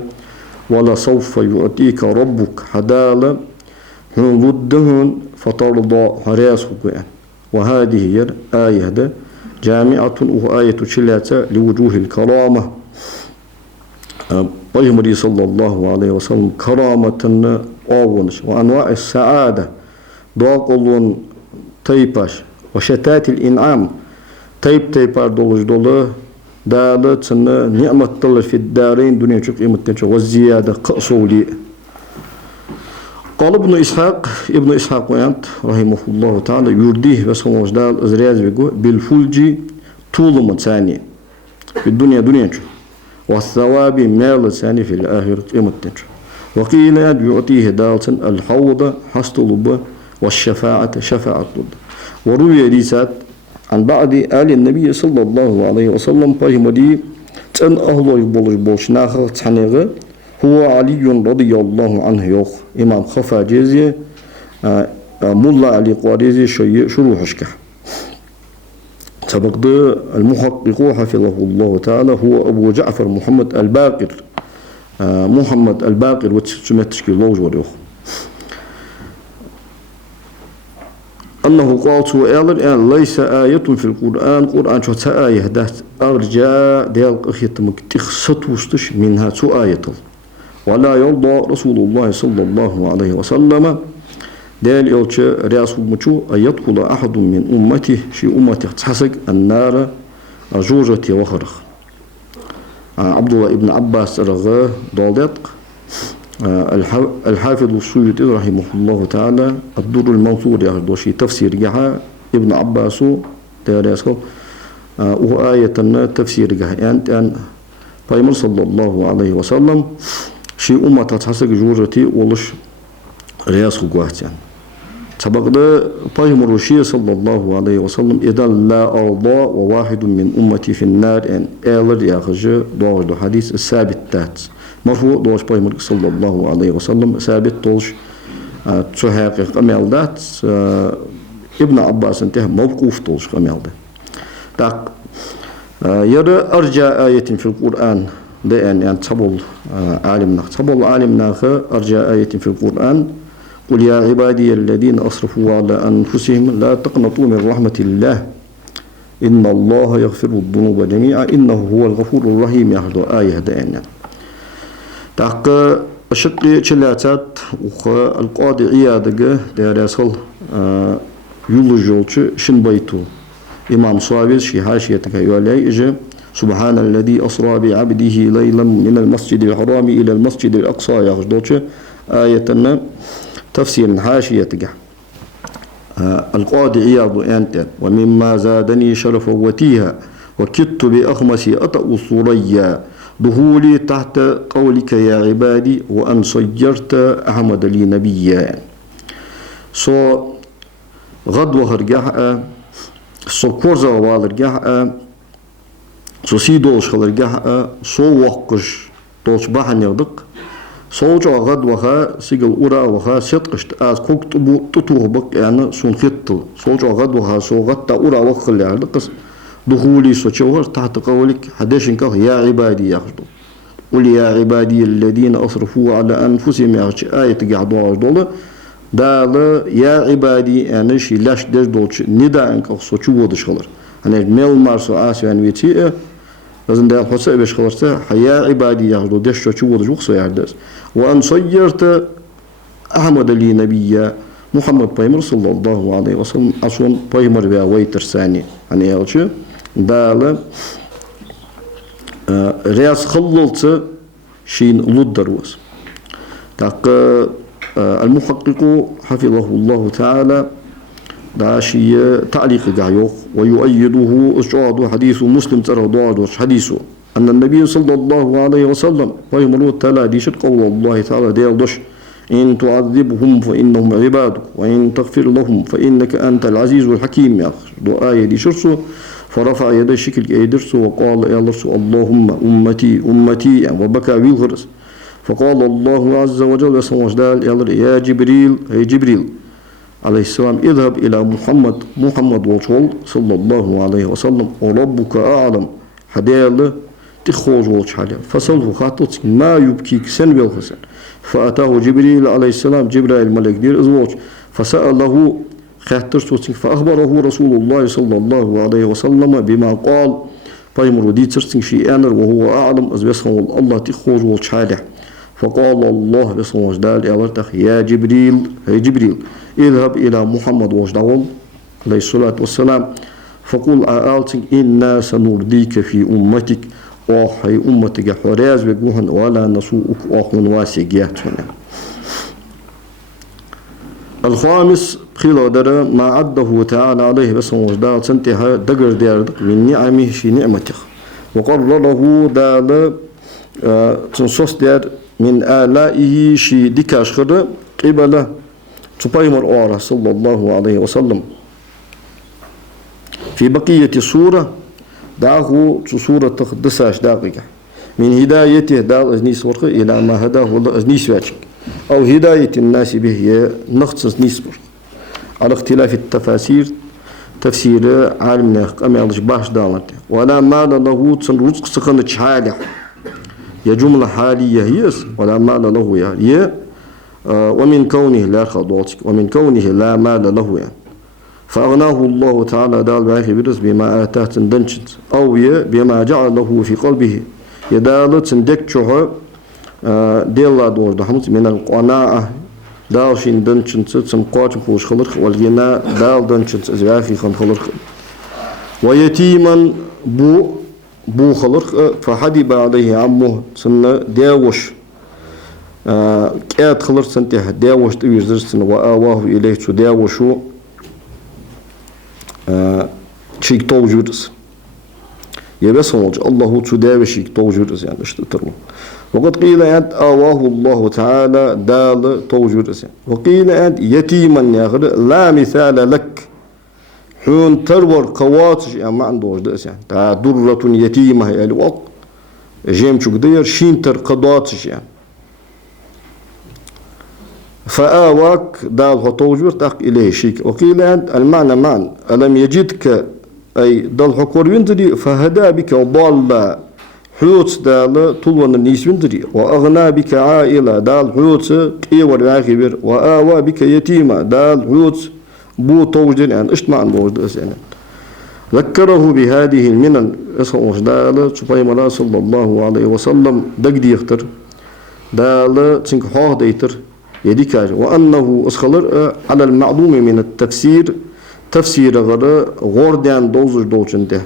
ولا سوف يعطيك ربك حدالا هن ودهن فترضى هراسك يعني. وهذه هي آية ده جامعة وآية شلاتة لوجوه الكرامة. بيغمري صلى الله عليه وسلم كرامة أونش وأنواع السعادة ضاقلون تيباش وشتات الإنعام تيبار دولج دولة دالت نعمة الله في الدارين دنيا شق قيمة والزيادة قصولي. قال ابن إسحاق ويانت رحمه الله تعالى يرديه بسموش دال أزرياز بيقول بالفلج طول متساني في الدنيا دنيا والثواب مال ثاني في الآخرة قيمة. وقيل يعطيه دالة الحوض حصل والشفاعة شفاعة. وروي ريسات عن بعض آل النبي صلى الله عليه وسلم فهمدي تن أهل يبولج بولشناخ تحنيغ هو علي رضي الله عنه يوخ إمام خفا جيزي ملا علي قواريزي شروحشكه. سبق المحقق حفظه الله تعالى هو أبو جعفر محمد الباقر محمد الباقر وتسمتشكي الله وريوخ أنه قال سؤال الآن ليس آية في القرآن قرآن شو آية ده أرجع ديال أخيتمك تخصتوستش منها آية ولا يرضى رسول الله صلى الله عليه وسلم ديال يلش رياس المشو أن يدخل أحد من أمته في أمته تحسق النار جوجة وخرخ. عبد الله ابن عباس رغاه ضالدق الحافظ السيوطي رحمه الله تعالى الدر المنصور ياخذ شي تفسير جها ابن عباس ديال وآية تفسير جها يعني فيمر صلى الله عليه وسلم شي أمة تحسق جوجتي ولش رياس قوات يعني. سبق فيمر الشيء صلى الله عليه وسلم إذا لا أرضى وواحد من أمتي في النار أن ألر ياخذ دور حديث الثابت تات مرفوع دوش بيمر صلى الله عليه وسلم ثابت دوش تحقق أمال ذات ابن عباس انتهى موقوف دوش أمال ذات تاق يرى أرجى آية في القرآن ده يعني تبول عالمنا أرجى آية في القرآن قل يا عبادي الذين أسرفوا على أنفسهم لا تقنطوا من رحمة الله إن الله يغفر الذنوب جميعا إنه هو الغفور الرحيم يحضر آية ده يعني تاق أشقي شلاتات القاضي عيادة دير يصل يولجولش شن بيتو إمام صابر شي حاشيتك يولي إجا سبحان الذي أسرى بعبده ليلا من المسجد الحرام إلى المسجد الأقصى يخشدوش آية تفسير حاشيتك القاضي عياض أنت ومما زادني شرفا وتيها وكدت بأخمسي أطأ ثريا دخولي تحت قولك يا عبادي وأن صيرت أحمد لي نبيا سو غدوة هرجع سو كورزا والرجع سو سيدوش هرجع سو وقش دوش بحن يدق سوجا غدوة سيجل أورا وها ستقشت أز كوك تطوه بق يعني سون خطل سوجا غدوة سو غتا أورا وخل يعني قص دخولي سوتشوهر تحت قولك حداشن كه يا عبادي ياخذوا قل يا عبادي الذين أسرفوا على أنفسهم ياخذ آية قاعدوا دولة دال يا عبادي أنا شي لاش دش دولش نداء إنك سوتشوه دشخلر أنا ميل مارسو آسيان ويتي لازم ده حساب باش خلصته يا عبادي ياخذوا دش سوتشوه دش وخسو يعدس وأن صيرت أحمد لي نبيا محمد بيمر صلى الله عليه وسلم أصلا بيمر بها ويتر ثاني يعني يالشي دال رياس خللت شين لدروس تاق المحقق حفظه الله تعالى داشي تعليق جايوخ ويؤيده أشعاد حديث مسلم ترى ضاد حديثه أن النبي صلى الله عليه وسلم فيمر التلا ديش قول الله تعالى ديال دش إن تعذبهم فإنهم عبادك وإن تغفر لهم فإنك أنت العزيز الحكيم يا دعاء دي شرسه فرفع يديه شكل يدرسه وقال يا الله اللهم أمتي وبكى بالغرس فقال الله عز وجل يا جبريل عليه السلام اذهب إلى محمد وجهه صلى الله عليه وسلم وربك أعلم حديل تخوج وجه حاله فسأله خاطط ما يبكيك سن بالحسن فأتاه جبريل عليه السلام جبريل الملك دير أزواج فسأله خاطر فأخبره رسول الله صلى الله عليه وسلم بما قال فيمر دي ترسن شيئا وهو أعلم أزبسه الله تخوج وجه حاله فقال الله بسم دال يا جبريل اذهب إلى محمد وجدهم عليه الصلاة والسلام فقل أعالتك إنا سنرديك في أمتك وحي أمتك حراز بقوهن ولا نسوءك وحن واسقيات هنا. الخامس خلال ما عده تعالى عليه بسم وجدال سنتها دقر ديار من نعمه شي نعمته وقرره دال تنصص ديار من آلائه شي ديكاش خده قبله تبايمر أورا صلى الله عليه وسلم في بقية السورة دعه سورة تخدساش دقيقة من هدايته دال أزنيس ورقه إلى ما هداه الله أزنيس واجك أو هداية الناس به نخص أزنيس ورقه على اختلاف التفاسير تفسير عالمنا أميالش باش دالته ولا مال له تنرزق سخنة حالة يا جملة حالية هي ولا مال له يعني ومن كونه لا خضوتك ومن كونه لا مال له يعني فأغناه الله تعالى دال باخي برز بما آتاه تندنشت أو بما جعله في قلبه يدال تندك شوها ديلا دور دحمت من القناعة دال شين دنشت تنقاش فوش خلق والغناء دال دنشت أزباخي خن خلق ويتيما بو خلق فحدب عليه عمه سنة داوش كاد خلق سنته داوش توير زرسن وآواه إليه تداوشو شيك توجودس يبس هوج الله تداوش شيك توجودس يعني اشتتروا وقد قيل أنت آواه الله تعالى دال توجودس يعني وقيل أنت يتيما ياخد لا مثال لك حون ترور قواتش يعني ما عندوش دأس يعني تا درة يتيمة يعني وقت جيم شو قدير شين تر قضاتش يعني فآواك دال هطوجور تاق إليه شيك وقيل أنت المعنى معنى ألم يجدك أي دال حكور يندري فهدا بك وضال حوت دال طلوان النيس يندري وأغنى بك عائلة دال حوت قيور ياخبر وآوا بك يتيمة دال حوت بو توجد يعني اجتماع الوجد يعني ذكره بهذه المنن اسمه دال سبحانه صلى الله عليه وسلم دقدي يختر دال تنك حوه ديتر يديكاج وأنه أسخلر على المعلوم من التفسير تفسير غوردان دوزر دوجنده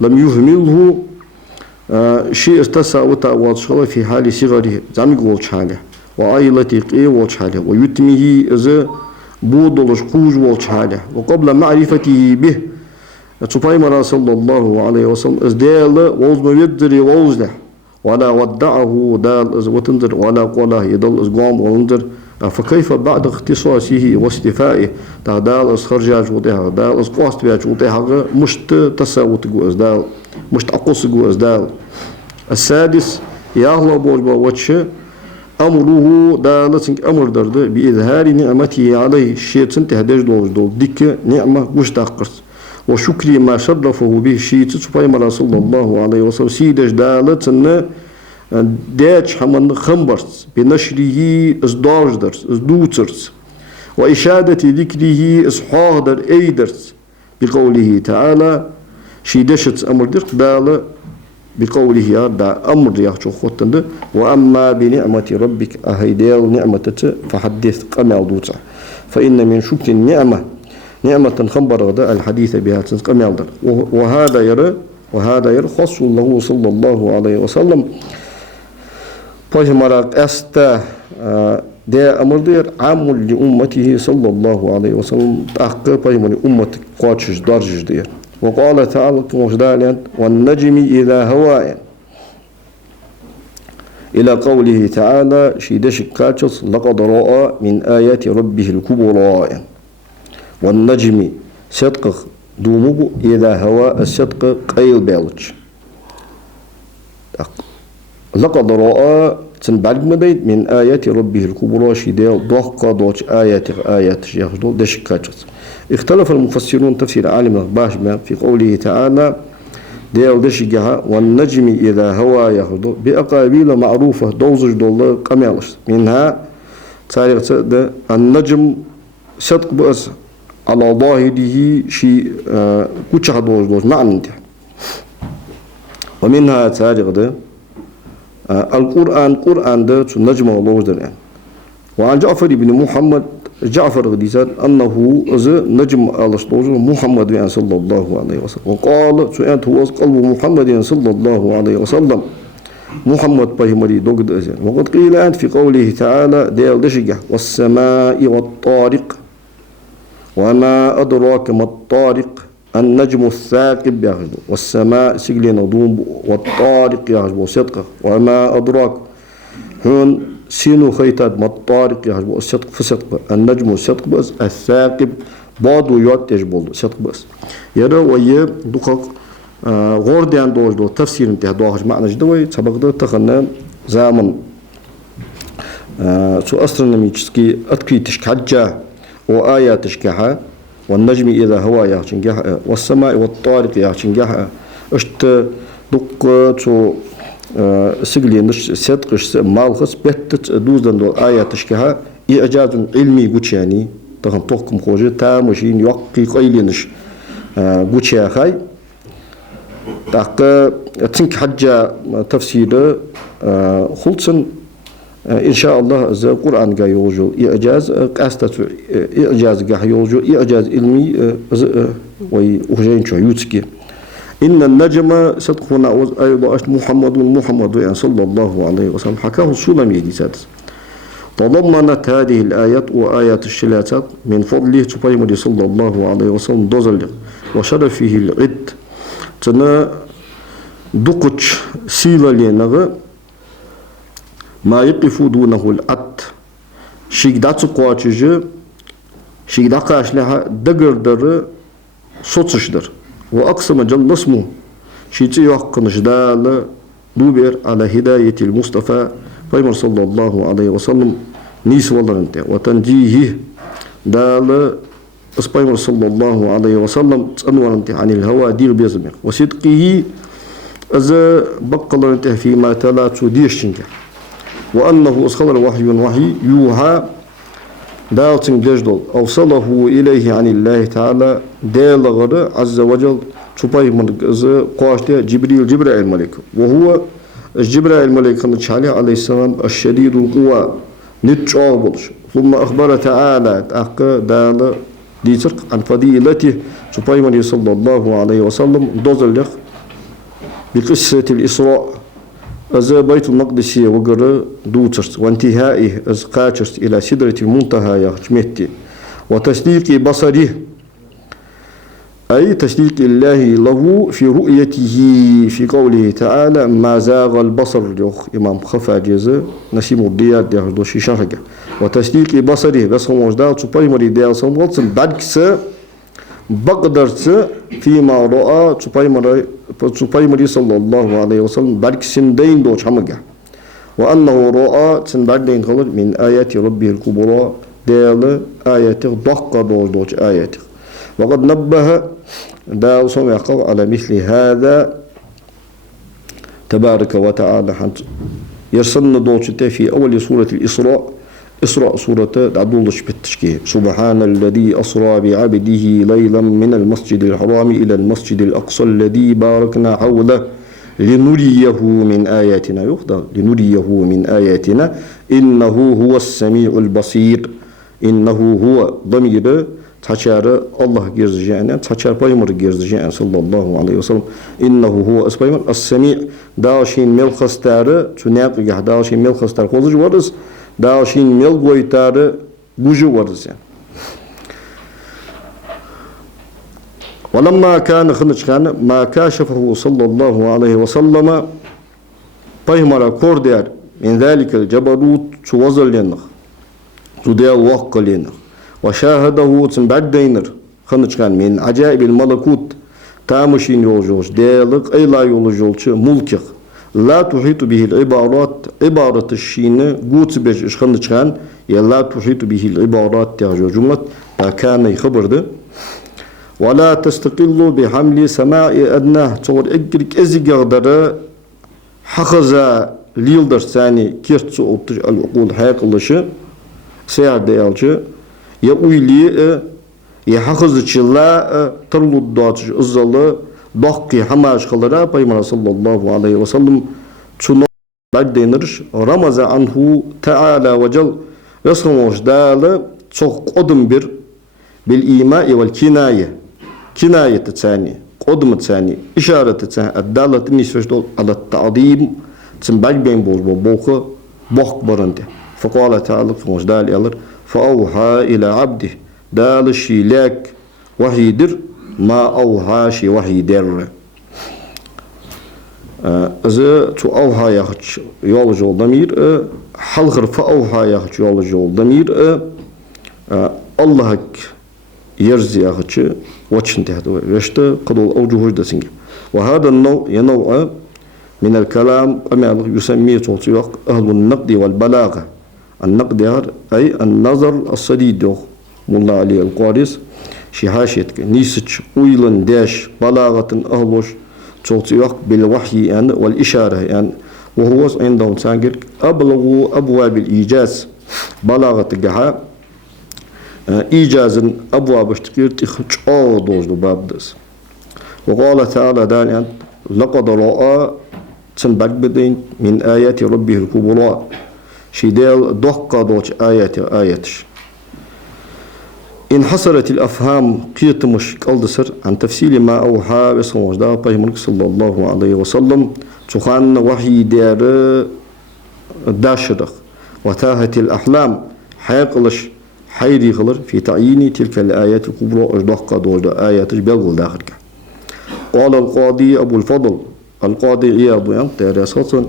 لم يهمله شيء استسا وتأوات شغله في حال صغره زامق والشحاله وعائلته قي والشحاله ويتمه إذا بودلش قوج والشحاله وقبل معرفته به سبحانه صلى الله عليه وسلم ازدال وزن يدري وزله ولا ودعه دال از وتندر ولا قوله يدل از قوم وندر فكيف بعد اختصاصه واستفائه دال از خرجاج وده دال از قاست بياج وده مشت تساوت جو دال مشت اقص جو دال السادس يا الله بوجبا وتش امره دال سنك امر درد باظهار نعمته عليه شيء تنتهي دول ديك نعمه مش تقص وشكري ما شرفه به شيء سبحانه صلى الله عليه وسلم سيدش دالت ان داش حمن خمبرس بنشره ازداجدرس ازدوترس وإشادة ذكره إصحاهدر أيدرس بقوله تعالى شي دشت أمر درق دال بقوله دا أمر يخشو خوتند وأما بنعمة ربك أهيدال نعمة فحدث قمع دوتا فإن من شكر النعمة نعمة خمبر الحديث بها تنقم يالدر وهذا يرى خص الله صلى الله عليه وسلم فجمرك أستا دا أمر دير عام لأمته صلى الله عليه وسلم تحقق فجمر أمتك قاتش درجش دير وقال تعالى كمجداليا والنجم إلى هواء إلى قوله تعالى شيدش كاتشس لقد رأى من آيات ربه الكبرى والنجم صدق دومو إلى هواء الصدق قيل بالج لقد رأى تن بالمديد من آيات ربه الكبرى شدال ضحقة دوش آيات يخدو دشكاتش. اختلف المفسرون تفسير عالم باش في قوله تعالى ديال دشجها والنجم إذا هوى يخدو بأقابيل معروفة دوزج دول قميلش منها تاريخ النجم صدق بأس على ظاهره شيء كتشح دوز معنى ومنها تاريخ القرآن ده نجم الله يعني. وعن جعفر بن محمد جعفر غديزان أنه نجم الله محمد صلى الله عليه وسلم وقال سؤال هو قلب محمد صلى الله عليه وسلم محمد بهمري دوغد أزين. وقد قيل أنت في قوله تعالى ديال دشجة والسماء والطارق وما أدراك ما الطارق النجم الثاقب يغزو والسماء سجل نضوم والطارق يغزو صدقه وما أدراك هون سينو خيتاد ما الطارق يغزو الصدق فصدق النجم الصدق بس الثاقب بعضو يوت يجبول صدق بس يرى ويه دقق غورديان دو تفسير انتهى دوغش معنى جدوي سبق تخنا زامن سو أسترونوميتشسكي أتكي تشكحجة وآيات تشكحها والنجم إذا هوى يعشنجها والسماء والطارق يعشنجها اشت دق تو سجلي نش صدقش مالخس بتت دوزن دو آيات تشكها إعجاز علمي قتشاني تهم توكم خوجة تامشين يقي قيلينش قتشا خاي تاق تنك حجة تفسير خلصن إن شاء الله إذا القرآن جاي يوجو إعجاز قاستة إعجاز جاي يوجو إعجاز علمي ويوجين شو يوتسكي إن النجم صدقنا أيضا محمد صلى الله عليه وسلم حكاه السلمي دي سادس تضمنت هذه الآيات وآيات الشلاتات من فضله سبحانه صلى الله عليه وسلم دوزل وشرفه العد تنا دقش سيلا لينغ ما يقف دونه العد شيك داتس قواتش شيك داقاش لها دقر در صوتش در وأقسم جل اسمه شيتي يحقن جدال دوبر على هداية المصطفى فيمر صلى الله عليه وسلم نيس والله انت وتنجيه دال اسبايمر صلى الله عليه وسلم تنور انت عن الهوى دير بيزمر وصدقه إذا بقل انت فيما تلا تديشنك وأنه أسخل وحي يوحى دالتن جدول أوصله إليه عن الله تعالى دال غير عز وجل تباي من قاشته جبريل الملك وهو جبريل الملك عليه السلام الشديد القوى نتشابلش ثم أخبر تعالى دال ديترك عن فضيلته تباي من صلى الله عليه وسلم دوزل بقصة الإسراء از بيت المقدس وقر دوترت وانتهائه از قاترت إلى سدرة المنتهى يخجمتي وتصديق بصره أي تصديق الله له في رؤيته في قوله تعالى ما زاغ البصر إمام خفا جزء نسيم الديار يخدوشي شرقة وتصديق بصره بس هم وجدال تباي مريد ديال صنبوتسن بعدكس بقدرت فيما رأى تبايمري صلى الله عليه وسلم بعد سندين دوش حمقة وأنه رأى سندين خلق من آيات ربه الكبرى دال آيات ضحك دوش آيات وقد نبه دال سمع على مثل هذا تبارك وتعالى يرسلنا دوش في أول سورة الإسراء إسراء سورة عدولش بالتشكيه سبحان الذي أسرى بعبده ليلا من المسجد الحرام إلى المسجد الأقصى الذي باركنا حوله لنريه من آياتنا يخدر لنريه من آياتنا إنه هو السميع البصير إنه هو ضمير تشار الله جرزجانا تشار بايمر جرزجانا صلى الله عليه وسلم إنه هو اسبايمر السميع داشين ملخستار تناقي داشين ملخستار خوزج ورز داشين ميل بويتار بوجو ورزان ولما كان خنش كان ما كاشفه صلى الله عليه وسلم بيمر كوردير من ذلك الجبروت توزل لنا تدير وق لنا وشاهده بعد دينر خنش كان من عجائب الملكوت تامشين يولجوش ديالك أي لا يولجوش ملكك لا تحيط به العبارات عبارة الشين قوت بيش إشخان تشان يلا تحيط به العبارات تاجو جملة كان يخبر ده ولا تستقل بحمل سماع أدناه تصور إجرك إزي قدر حخزا ليلدر ثاني كيرت سوء العقول حيق الله سيعد يالجي يقولي يحخز تشلا ترلو الداتش أزالة ضحكي حماش خلرا بيمنا صلى الله عليه وسلم تشنو بعدينرش رمز عنه تعالى وجل يصنوش دالة تشوق قدم بر بالإيماء والكناية كناية تتساني قدم تتساني إشارة تتساني الدالة النسوة على التعظيم تسنباج بين بوز بوخ بوخ برنده فقال تعالى فموش دال يالر فأوحى إلى عبده دال شيلاك وحي در ما أوحى شي وحي در إذا تو أوحى يخش يولج الضمير حلغر فأوحى يخش يولج الضمير اللهك يرزي يخش واتشن تهدو ويشت قدول أوجه دسنج وهذا النوع ينوع من الكلام أما يسميه توصيق أهل النقد والبلاغة النقد أي النظر الصديد ملا علي القارس شي حاشيتك نيسج ويلن داش بلاغة أهلوش توصيق بالوحي يعني والإشارة يعني وهو عندهم سانجر أبلغ أبواب الإيجاز بلاغة الجحا إيجاز أبواب اشتكير تخرج دوز باب دس وقال تعالى دانيان لقد رأى تنبق بدين من آيات ربه الكبرى شدال دقة دوش آياتش إن حصلت الأفهام قيت مش قلدسر عن تفسير ما أوحى بسم الله بيمرك صلى الله عليه وسلم تخان وحي دار داشرخ وتاهت الأحلام حيقلش حيري غلر في تعيين تلك الآيات الكبرى دقة دوش آياتش بلغل داخلك قال القاضي أبو الفضل القاضي عياض ينطير أساسا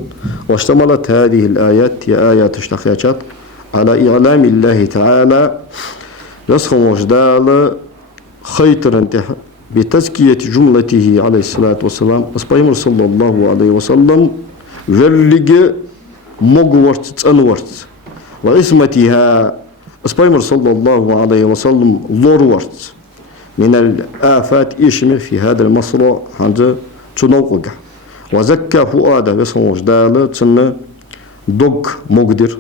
واشتملت هذه الآيات هي آيات اشتخيشات على إعلام الله تعالى يسخن وجدال خيطر انتح بتزكية جملته عليه الصلاة والسلام أصبحنا صلى الله عليه وسلم ورلق مغورت تنورت وعصمتها أصبحنا صلى الله عليه وسلم لورورت من الآفات إشمر في هذا المصرع عند تنوقع وزكى فؤاده بسم وجدال تن دق مقدر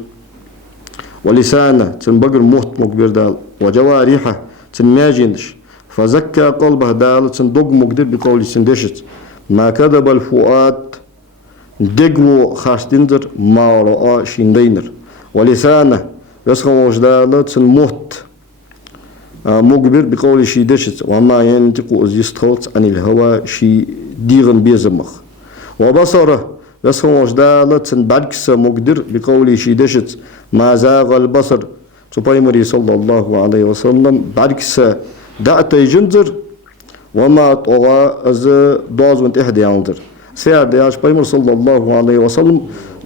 ولسانه تن بقر موت مقدر دال وجوارحه تن ماجندش فزكى قلبه دال تن دق مقدر بقول سندشت ما كذب الفؤاد دقو خاشتندر ما رأى شندينر ولسانه بسم وجدال تن موت مقبر بقول شي دشت وما ينطق يستخلص عن الهوى شي ديغن بيزمخ وبصره بس هو جدالة بعكس مقدر بقول شي دشت ما زاغ البصر تبايمري صلى الله عليه وسلم بعكس دعت جنزر وما طغى از دوز وانت احدى ينظر سيار دياش بايمر صلى الله عليه وسلم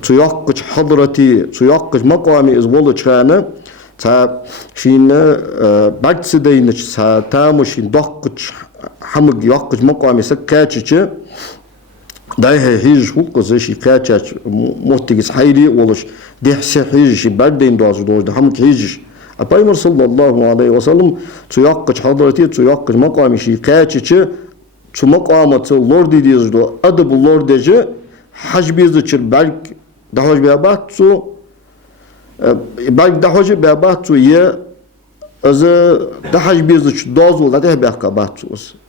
تيقج حضرتي تيقج مقامي از بولج خانه تا شين بعكس دينش تا تامشين دقج حمق يقج مقامي سكاتش داي هيج حقوق زي شي كاتش موتيس حيري ولش ده هيج بعدين دوز ده حمق هيج بايمر صلى الله عليه وسلم تيقج حضرتي تيقج مقامي شي كاتش تو مقامة لورد ديز دو ادب لورد جه حجبيز تشر بالك دهوج بياباتو بالك دهوج بياباتو يه از دهوج بيز دوز ولا ده بياباتو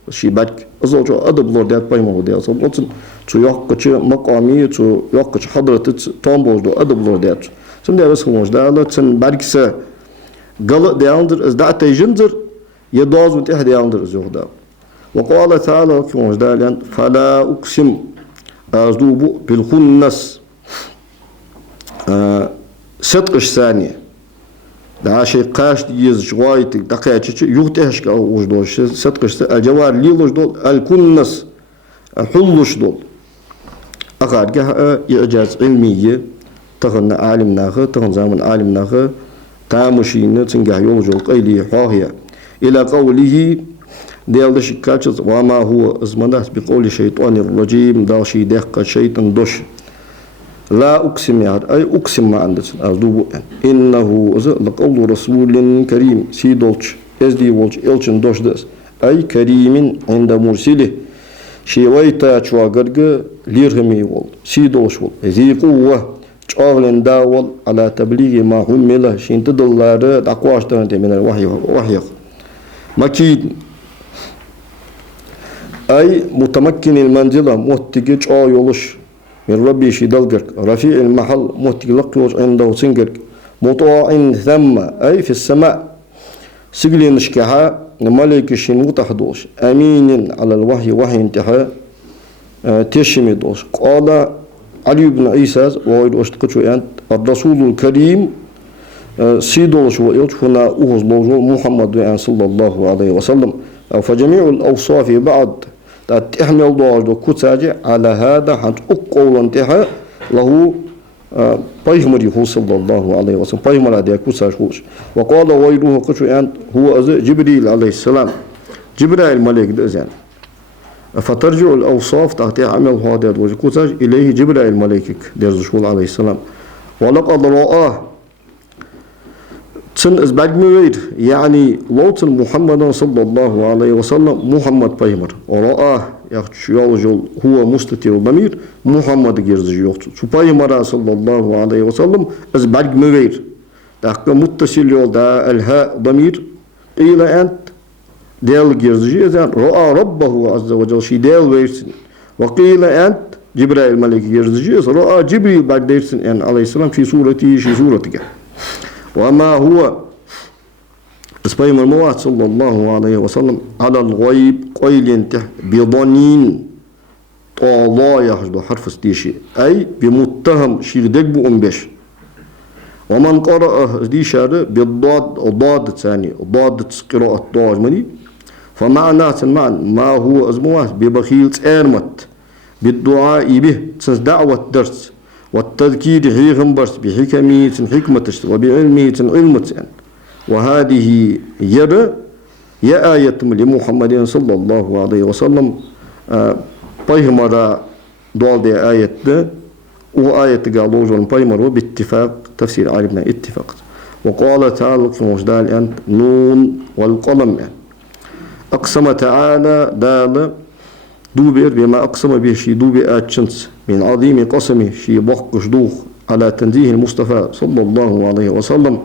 شي بالك ازوجو ادب لورد بايمر ديز صوتن تو يقج مقامي تو يقج حضرتي تومبوز دو ادب لورد سمده بس موج داله تن بالكس غلط دياندر از دات جندر يدوز وانت احد ياندر زودا وقال تعالى في مجداليا فلا أقسم أذوب بالخنس صدقش ثانية ده شيء قاش يز جوايتك دقيقة يوتهش كوجدوش صدقش الجوار ليلوش دول الكنس حلوش دول أقعد جه إعجاز علمية تغن عالمناها تغن زمن عالمناها تامشين تنجح يوجو قيلي حاهية إلى قوله ديالش كاتشز وما هو ازمنات بقول شيطان الرجيم داشي دقة شيطان دوش لا أقسم يعني أي أقسم ما عندك أردوبو إنه لقول رسول كريم سيدولش إزدي ولش إلشن دوش دس أي كريم عند مرسله شيويتا شواغرغ ليرهمي وول سيدولش وول ذي قوة شاغلن داول على تبليغ ما حمله شين تدلار دقواش تنتي من الوحي مكيد أي متمكن المنزلة مهتجج يولش من ربي شيدلجر رفيع المحل مهتجلقوش عنده سنجر مطاع ثم أي في السماء سجل نشكها ملك شين متحدوش أمين على الوحي وحي انتهى تشمي دوش قال علي بن عيسى وعيد أشتقشو أنت الرسول الكريم سيدولش وإلش هنا أوهز لوجو محمد صلى الله عليه وسلم فجميع الأوصاف بعد تحمل دوار كتاجي على هذا حتى أقول انتهى له بيهمري صلى الله عليه وسلم بيهمر هذا كتاج وقال ويروه كتشو أنت هو جبريل عليه السلام جبريل الملك دزان فترجع الأوصاف تحت عمل هذا الكتاج إليه جبريل الملك درزشول عليه السلام ولقد رآه تن إزباجمير يعني لوطن محمد صلى الله عليه وسلم محمد بيهمر ورآه يخشيال هو مستتر ضمير محمد جرزي يخشو بيهمر صلى الله عليه وسلم إزباجمير تحقق متصل يول دا الهاء ضمير إلى أنت ديال جرزي إذن رأى ربه عز وجل شي ديال ويرسن وقيل أنت جبرائيل الملك جرزي رأى جبريل بعد ديرسن عليه السلام في صورته شي صورتك وما هو اسبايم الموات صلى الله عليه وسلم على الغيب قيل انته بضنين طالا يحجد حرف استيشي أي بمتهم شيردك بأمبش ومن قرأ دي شعر بالضاد ضاد ثاني ضاد قراءة ضاج مني فمعنى ما هو أزموات ببخيل تأرمت بالدعاء به تنس دعوة درس والتذكير حيهم برس بحكمية حكمة وبعلمية علمة وهذه يرى يا آية لمحمد صلى الله عليه وسلم بيهمر دول دي آية وآية قالوجون بيهمر باتفاق تفسير عالمنا اتفاق وقال تعالى في مجدال أنت نون والقلم أقسم تعالى دال دوبر بما أقسم به شي دوبي آتشنس من عظيم قسمه شي بق شدوخ على تنزيه المصطفى صلى الله عليه وسلم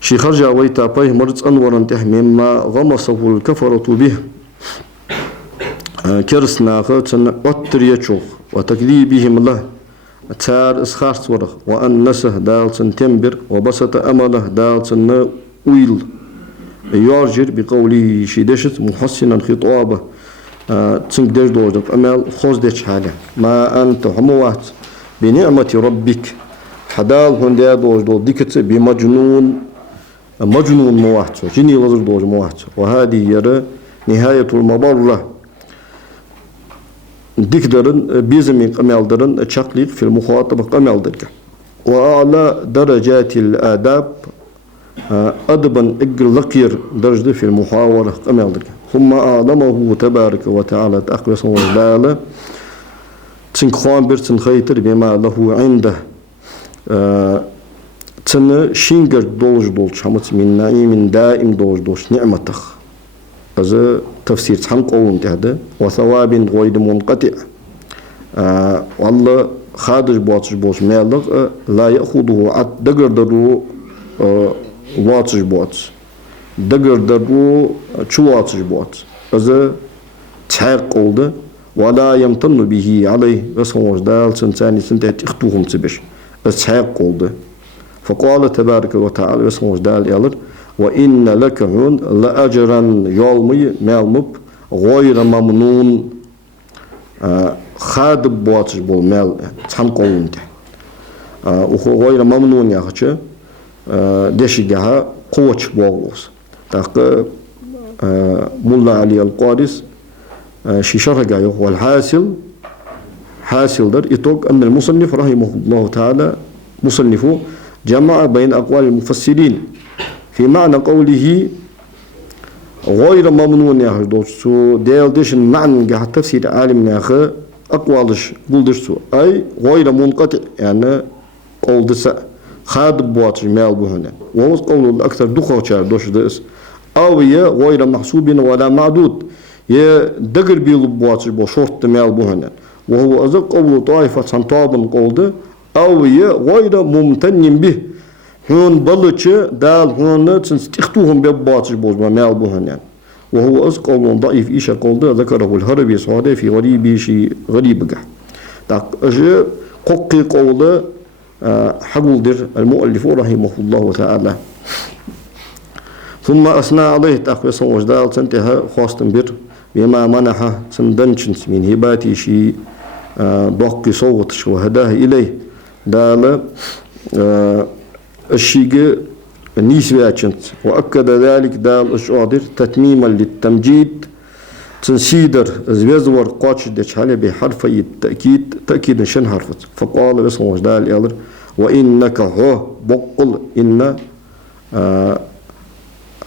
شي خرج ويتا بيه مرز أنورا مما غمصه الكفرة به كرسنا خلتن أتر يشوخ وتكذيبهم له تار إسخارت ورخ وأنسه دالتن تنبر وبسط أمله دالتن ويل يارجر بقوله شي دشت محسنا خطابه تنك ديش دوجدك أمال خوز ديش حاجة ما أنت هموات بنعمة ربك حدال هنده دوجدو ديكت بمجنون مجنون موات جني وزر دوج موات وهذه يرى نهاية المضرة ديكدرن بيزمين أمالدرن تشقليق في المخاطبة أمالدرك وأعلى درجات الآداب أدبا إقلقير درجة في المحاورة أمالدرك ثم أعلمه تبارك وتعالى تأقبس وزلالة تنخوان برتن خيتر بما له عنده تن شينجر دوج حمت من نعيم دائم دوج نعمتخ هذا تفسير تحنق أول هذا وثواب غير منقطع والله خادج بواتش مالغ لا يأخذه عد دقر درو واتش بواتش دقر درو چواتش بواتش هذا تحق oldu ولا يمتن به عليه وسوش دال سنتاني سنتات اختوهم تبش تحق oldu فقال تبارك وتعالى وسوش دال يالر وإن لك هون لأجرا يالمي مالمب غير ممنون خادب بواتش بول مال تحق oldu وخو غير ممنون يا خشة دشجها قوتش بولوس تاق ملا علي القادس شي شرح والحاصل حاصل در يتوق أن المصنف رحمه الله تعالى مصنفه جمع بين أقوال المفسرين في معنى قوله غير ممنون يا حدوث سو ديل ديشن معنى تفسير عالم ناخ أقوالش قولدرسو أي غير منقطع يعني قولدسا خاد بواتش مال بهنا وهو قول الأكثر دخوشار دوش دس أو يا غير محسوب ولا معدود يا دقر بيلو بواتش بو شرط مال بهنا وهو أزق قول طائفة سنطابن قولد أو يا غير ممتن به هون بلتش دال هون تستخدوهم ببواتش بوز مال بهنا وهو أزق قول ضعيف إيشا قولد ذكره الهربي صادي في غريب شي غريب قح تاك أجي قوقي قولد حقول در المؤلف رحمه الله تعالى ثم أثنى عليه تأخوي صوش دال تنتهى خواستن بر بما منح سندنشنس من هباتي شي ضوقي صوتش وهداه إليه دال الشيء نيسواتشنس وأكد ذلك دال الشعادر تتميما للتمجيد تنسيدر زوزور قاتش ديش حالي بحرفي التأكيد تأكيد شن حرفت فقال بس وجدال يالر وإنك هو بقل إن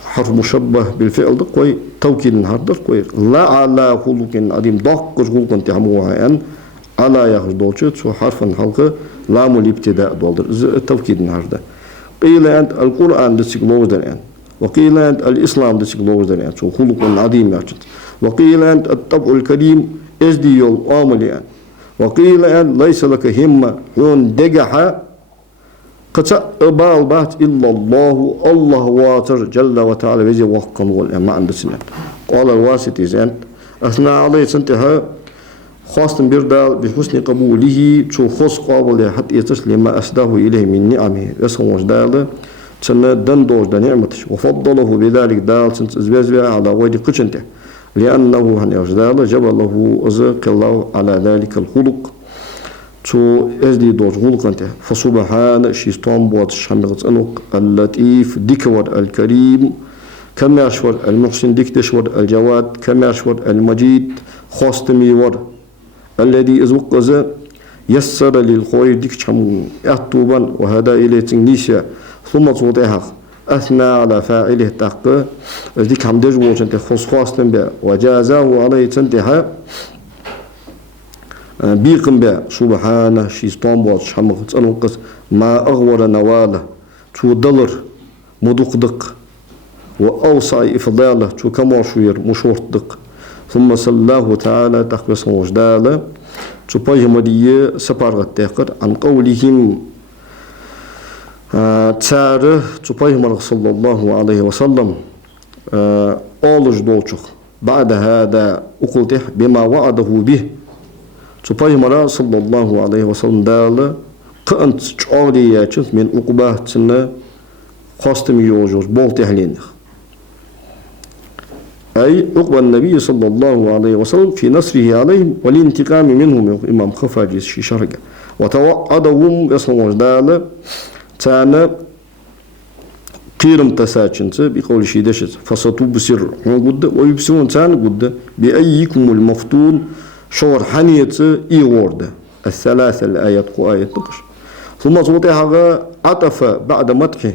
حرف مشبه بالفعل دقوي توكيد حرف دقوي لا على خلق عظيم دقش خلق انتهموها أن على يخرج دوشت سو حرف حلقة لام الابتداء دولدر التوكيد حرف ده قيل أنت القرآن دسيقلوز دريان وقيل أنت الإسلام دسيقلوز دريان سو خلق عظيم يخرج وقيل أنت الطبع الكريم إزدي يول آمليان وقيل أن ليس لك همة يون دقح قد أبال بات إلا الله واتر جل وتعالى بيزي وقا والإما عند سنة قال الواسطي زين أثنى عليه سنتها خاصة بردال بحسن قبوله شو خص قابل حتى يتسلم ما أسداه إليه من نعمه يسخن وجدال سنة دندوش دا نعمتش وفضله بذلك دال سنت زبازبا على غير قشنته لأنه هن يجدال جبله أزق الله على ذلك الخلق تو أزدي دوش خلق أنت فسبحان شيستان بوات شمغت أنوك اللطيف ديكور الكريم كما يشور المحسن ديك تشور الجواد كما يشور المجيد خاصتمي ور الذي أزوق أزا يسر للخير ديك شمو أطوبا وهذا إليه تنيسيا ثم توضيحك أثنى على فاعله تقى ذيك هم دجوج أنت خاصة بها وجازاه عليه تنتهى بيقم بها سبحانه شيطان بوات شمغ تنقص ما أغور نواله تو دلر مدقدق وأوسع إفضاله تو كماشوير مشورت دق ثم صلاه تعالى تقبس وجداله تو بيهمدية سبارغت تقر عن قولهم تساره تبايمر صلى الله عليه وسلم أولج دوتشخ بعد هذا أقلته بما وعده به تبايمر صلى الله عليه وسلم دال قأنت تعالي من أقباه تسنى خاصتم يوجوز بولته لينخ أي أقبى النبي صلى الله عليه وسلم في نصره عليهم والانتقام منهم إمام خفاجي شرقة وتوعدهم يصنعون دال تانا قيرم تساچنت بقول شي دشت فستبصر قد ويبصرون تانا قد بأيكم المفتون شور حنيت اي ورد الثلاث الآيات قآية تقش ثم توضيحها عطف بعد مدحه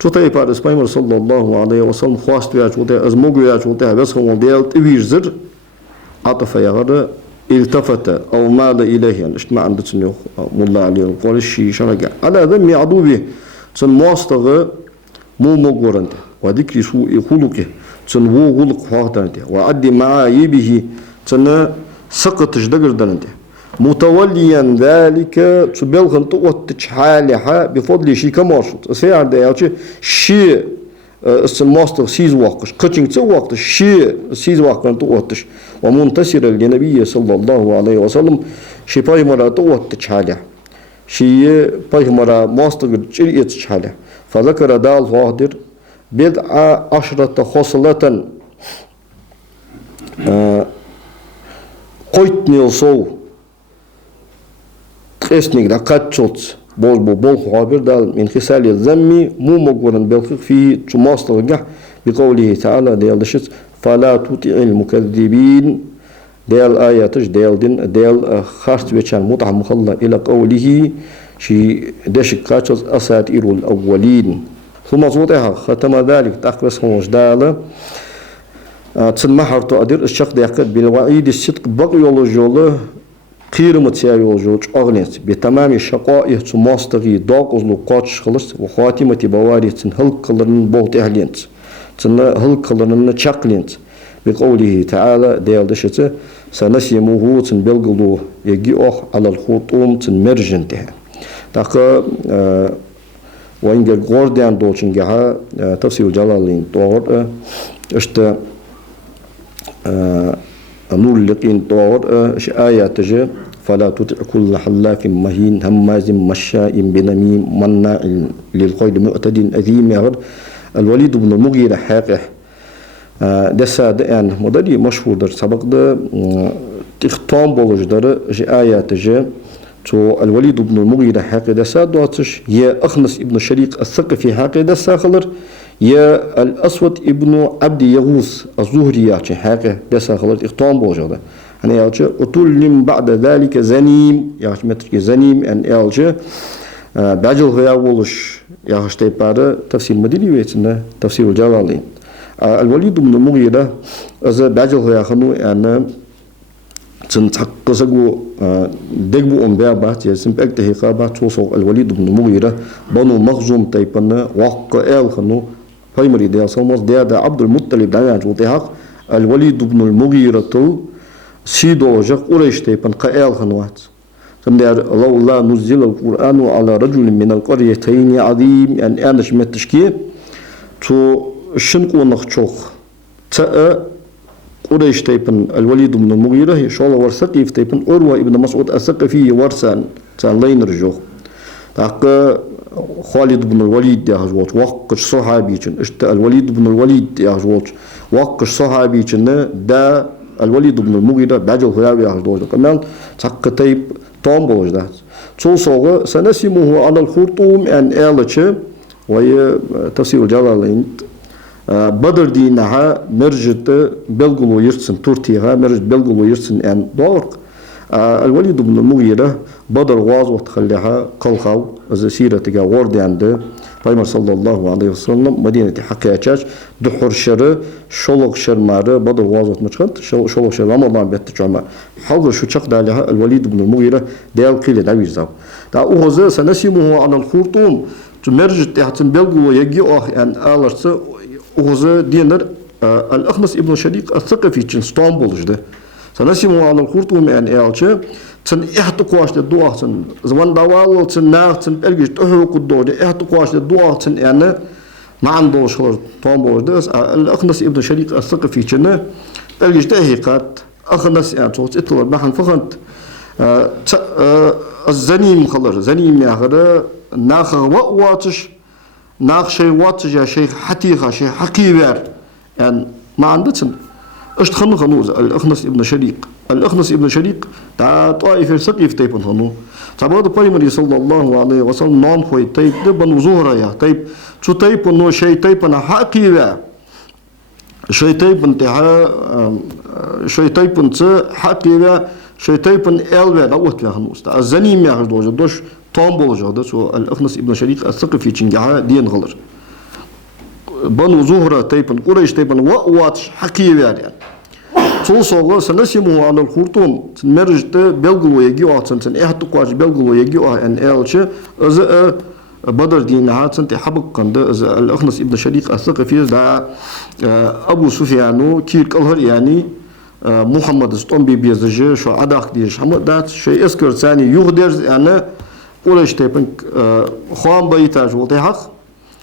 توضيح بعد اسماعيل صلى الله عليه وسلم خواست بها توضيح ازموغ بها توضيح بس هم ديال تبيجزر عطف يغر التفت أو مال إليه يعني اشتما عند تنيو مولا عليه وقال الشي شرقع على ذم عدوبه تن مواستغ مو مقورنت وذكر سوء خلقه تن هو خلق فاقدنت وعد معايبه تن سقط جدقر دنت متوليا ذلك تبلغن تقوت حالها بفضل شي كمارشط سيار ديالشي شي الماستر سيز واقش قتشنج تو وقت شيء سيز واقع توقتش ومنتصر للنبي صلى الله عليه وسلم شيء بايمرا توقتش حاله شيء بايمرا ماستر جريت حاله فذكر دال واحد بضع عشرة خصلة قيت نيلسو قسنك لقتشوت بول خابر دال من خسال الذم مو مقورن بالخ فيه تماستر بقوله تعالى ديال دشت فلا تطع المكذبين ديال آياتش ديال دين ديال خارج بيشان مطعم مخلى إلى قوله شي دشك كاتش أساطير الأولين ثم توضيح ختم ذلك تقبس هوش دال تسمى حرتو أدير الشق ديقت بالوعيد الصدق بقي يولو قيرمت سيايو جوج أغنيت بتمام شقائه ماستغي داقزلو قاتش خلص وخاتمة بواريت هل قلرن بوت أهلينت هل قلرن تشاقلينت بقوله تعالى ديال دشته سنسيموه بلغلو يجيوه على الخرطوم مرجنته تاقا وإنجا غورديان دوشنجها تفسير جلالين طور اشتا نور لقين طور آيات جه فلا تطع كل حلاف مهين هماز مشاء بنميم مناع للخير معتد أثيم الوليد بن المغيرة حاقه دسا دان مدري مشهور در سبق ده تختام بولج در آيات جه تو الوليد بن المغيرة حاقه دسا دواتش يا أخنس ابن شريك الثقفي حاقه دسا خلر يا الأسود ابن عبد يغوث الزهري حاقه دسا خلر اختام بولج ده أنا يالجي أطول بعد ذلك زنيم يالجي مترك زنيم أن يالجي بعجل غيا ولش يالجي تيبارة تفسير مديني ويتنا تفسير الجلالين الوليد بن المغيرة إذا بعجل غيا خنو أن تنتقصقو دقبو أنبياء بات يسم بأكتهيقا بات توصل الوليد بن المغيرة بنو مخزوم تيبنا وقع آل خنو فايمري ديال سلمس ديال عبد المطلب دعيان جوتيحق الوليد بن المغيرة سيدو جاك قريش تيبن قائل خنوات سمدار لولا نزل القرآن على رجل من القريتين عظيم أن أنش متشكي تو شنقو نخشوخ تا قريش تيبن الوليد بن المغيرة شاء الله ورثقيف تيبن أروى ابن مسعود الثقفي ورثان تان لين رجوخ تاق خالد بن الوليد يا جوت وقش صحابي اشت الوليد بن الوليد يا جوت وقش صحابي دا الوليد بن المغيرة بعجل خيابي أهل دوجة كمان تحق تيب طام بوج ده تصوغ سنسمه على الخرطوم أن آلتش وهي تفسير الجلالين بدر دينها مرجت بلغلو يرسن ترتيها مرجت بلغلو يرسن أن دورق الوليد بن المغيرة بدر غاز وتخليها قلقاو إذا سيرة تجا ورد عنده Peygamber sallallahu aleyhi ve sellem Medine'de hakikaten duhur şerı şoluk şermarı badır vazat mıçkant şoluk şer Ramazan betti cuma halga şu çak dalaha el-Velid ibn al-Mughira del qile davizav da uğuzu sanasimuhu anal khurtum تمرجت تحت بلغو يجي أن آلرس uğuzu dinler el-Akhnas ibn Şarik el-Thaqafi için İstanbul işte sanasimuhu anal khurtum en elçi تن احتقاش الدعاء تن زمان دوال تن نار تن بلغش تحرق الدعاء احتقاش الدعاء تن يعني ما عنده شغل طعم بوردس الأخنس ابن شريك الثقفي كنا بلغش تهيقات أخنس يعني صوت اطلع بحن فخنت الزنيم خلر زنيم ياخذ ناخر واتش ناخ شيء واتش يا شيخ حتيخه شيء حقيبر يعني ما عنده تن اش تخنو خنوز الأخنس ابن شريك الأخنس ابن شريك تا طائف السقيف تيبن خنو تبعد بيمري صلى الله عليه وسلم نام خوي تيب دبن زهرة يا تيب شو تيب إنه شيء تيب أنا حقيقة شيء تيب انتها شيء تيب انت حقيقة شيء تيب إلوه دوت يا خنوز تا الزنيم يا خدوج دوش طامبول جهده شو الأخنس ابن شريك الثقفي تشنجها دين غلر بنو زهرة تيبن قريش تيبن واتش حقيقة يعني Soğuğa sanasimuhu anal khurtum merjte belgulu yegi atın sen ehtuqaj belgulu yegi en elçi az badr din hatın te habqanda az al-Akhnas ibn Şarik al-Thaqafi da Abu Sufyanu kirk alhar yani Muhammed istombi bizji şu adak diye şamadat şey esker sani yuğder yani Quraysh tepen Khan baytaj voltahaq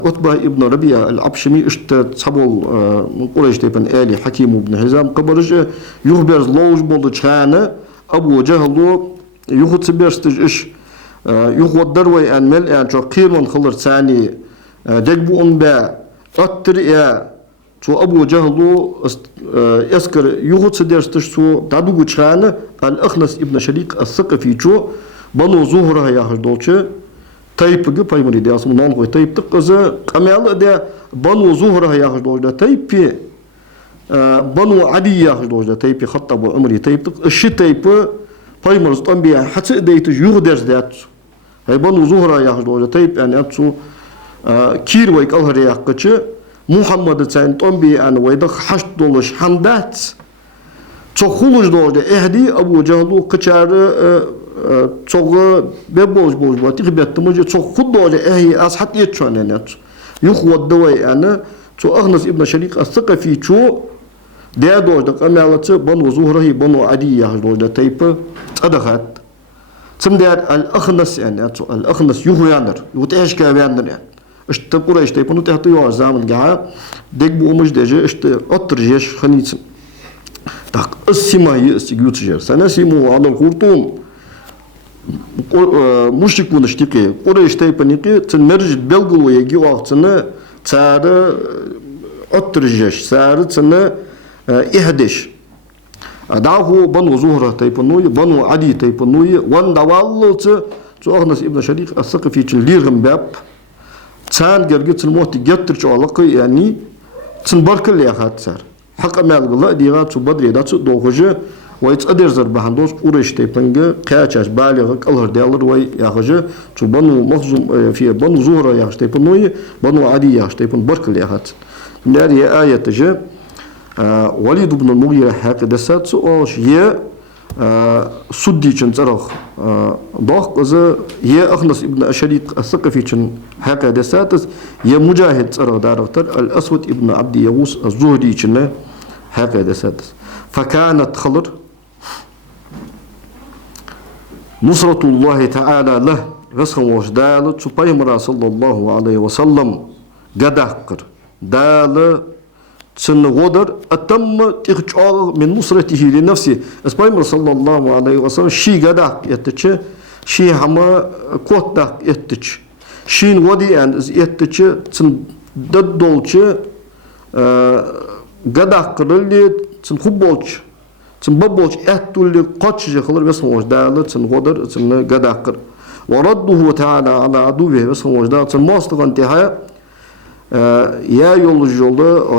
عتبة ابن ربيعة العبشمي اشت صبول من قريش تيبن آلي حكيم بن حزام قبرج يخبرز لوج بولد شانة أبو جهلو يخد سبيرستج إش يخد دروي أن مل أن شو قيرون خلر ثاني دقبو أنباء أتر يا شو أبو جهلو يسكر يخد سبيرستج شو دادو شانة الأخنس ابن شريك الثقفي شو بنو زهرة يا هردولشة تايب بايمري دي اسمه نون كوي تايب تقزا قمال ده بنو زهره يا خدوج ده تايب بنو عدي يا خدوج ده تايب خطب عمري تايب الش تايب بايمرز طنبيا حتى ديت يغدر ذات هي بنو زهره يا خدوج ده تايب يعني اتسو كير ويك الهر يا قچ محمد سين طنبي ان ويدخ حشد دولش حمدات çok huluj doğru ehdi Abu Cehlu kıçarı çok beboz boz batı gıbettimiz çok hud doğru ehi ashat yetçönenet yuhvad dawai yani çok Ahnas ibn Şarik as-Saqafi çok değer doğru kamelatı Banu Zuhrahi Banu Adiyah doğru taypı adahat Zum der al-Akhnas yani al-Akhnas yuhyandır yuteşkavendir yani işte Kureyş'te bunu tahta yok zaman gaha dek bu umuş dece işte oturjeş hanitsin tak ıssimayı ısigütüjer sana simu adal kurtum müşrik bunu iştiki Kureyş'te paniki tın mercid belguluya giwaqtını çarı oturjeş çarı tını ihdeş Adahu Banu Zuhra taypanuy Banu Adi taypanuy wan dawallıçı Ahnas ibn Şarik as-Saqafi için lirgim bab Çan gergi çın muhti gettir çoğalıqı yani çın barkıl yahat sar. Haqqa malgıla diğa çu badri da çu doğucu ve iç adir zarbahan dost uğraştı penge qaçaş balığı qalır deyalır ve yaxıcı çu Banu Mahzum fi Banu Zuhra yaxıtı panuy Banu Adi yaxıtı pun barkıl yahat. Nari ayetice Walid ibn al-Mughira haqida sat çu oş ye Suddi için zaraq doğ qızı ye Ahnas ibn Şarik as-Saqafi için haqida satas ye Mujahid zaraq daraqtar al-Aswad ibn Abd Yavuz az-Zuhri için haqida satas fakanat khalr nusratullah ta'ala lah rasxan wasdal Payg'ambar sallallahu alayhi ve sellem gadaqir dalı سن غدر أتم تخجع من نصرته لنفسه أسبايمر صلى الله عليه وسلم شي قدق يتش شي هما قوتك يتش شي ودي أن يتش سن ددولش قدق قرلي سن خبولش سن ببولش أهتولي قاتش خلر بسم وجدال سن غدر سن قدق ورده تعالى على عدوه بسم وجدال سن ماستغن انتهاء ya yolu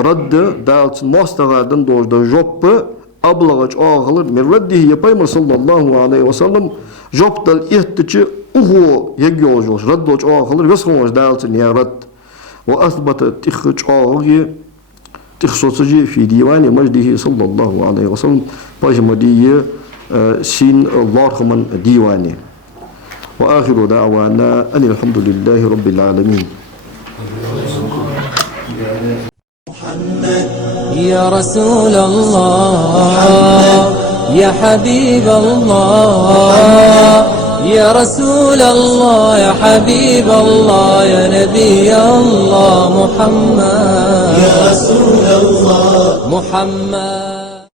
raddı dağıtın muhtagardan doğruda jobbu ablağaç ağılır merraddihi yapayım sallallahu aleyhi ve sellem jobdal ihtiçi uhu yegyoğuş raddoç ağılır ve sonra dağıtın ya radd ve asbata tixç ağılı tixsosucu fi divani mecdihi sallallahu aleyhi ve sellem pajmadiyi sin varhman divani ve ahiru da'vana enilhamdülillahi rabbil alemin يا رسول الله يا حبيب الله يا رسول الله يا حبيب الله يا نبي الله محمد يا رسول الله محمد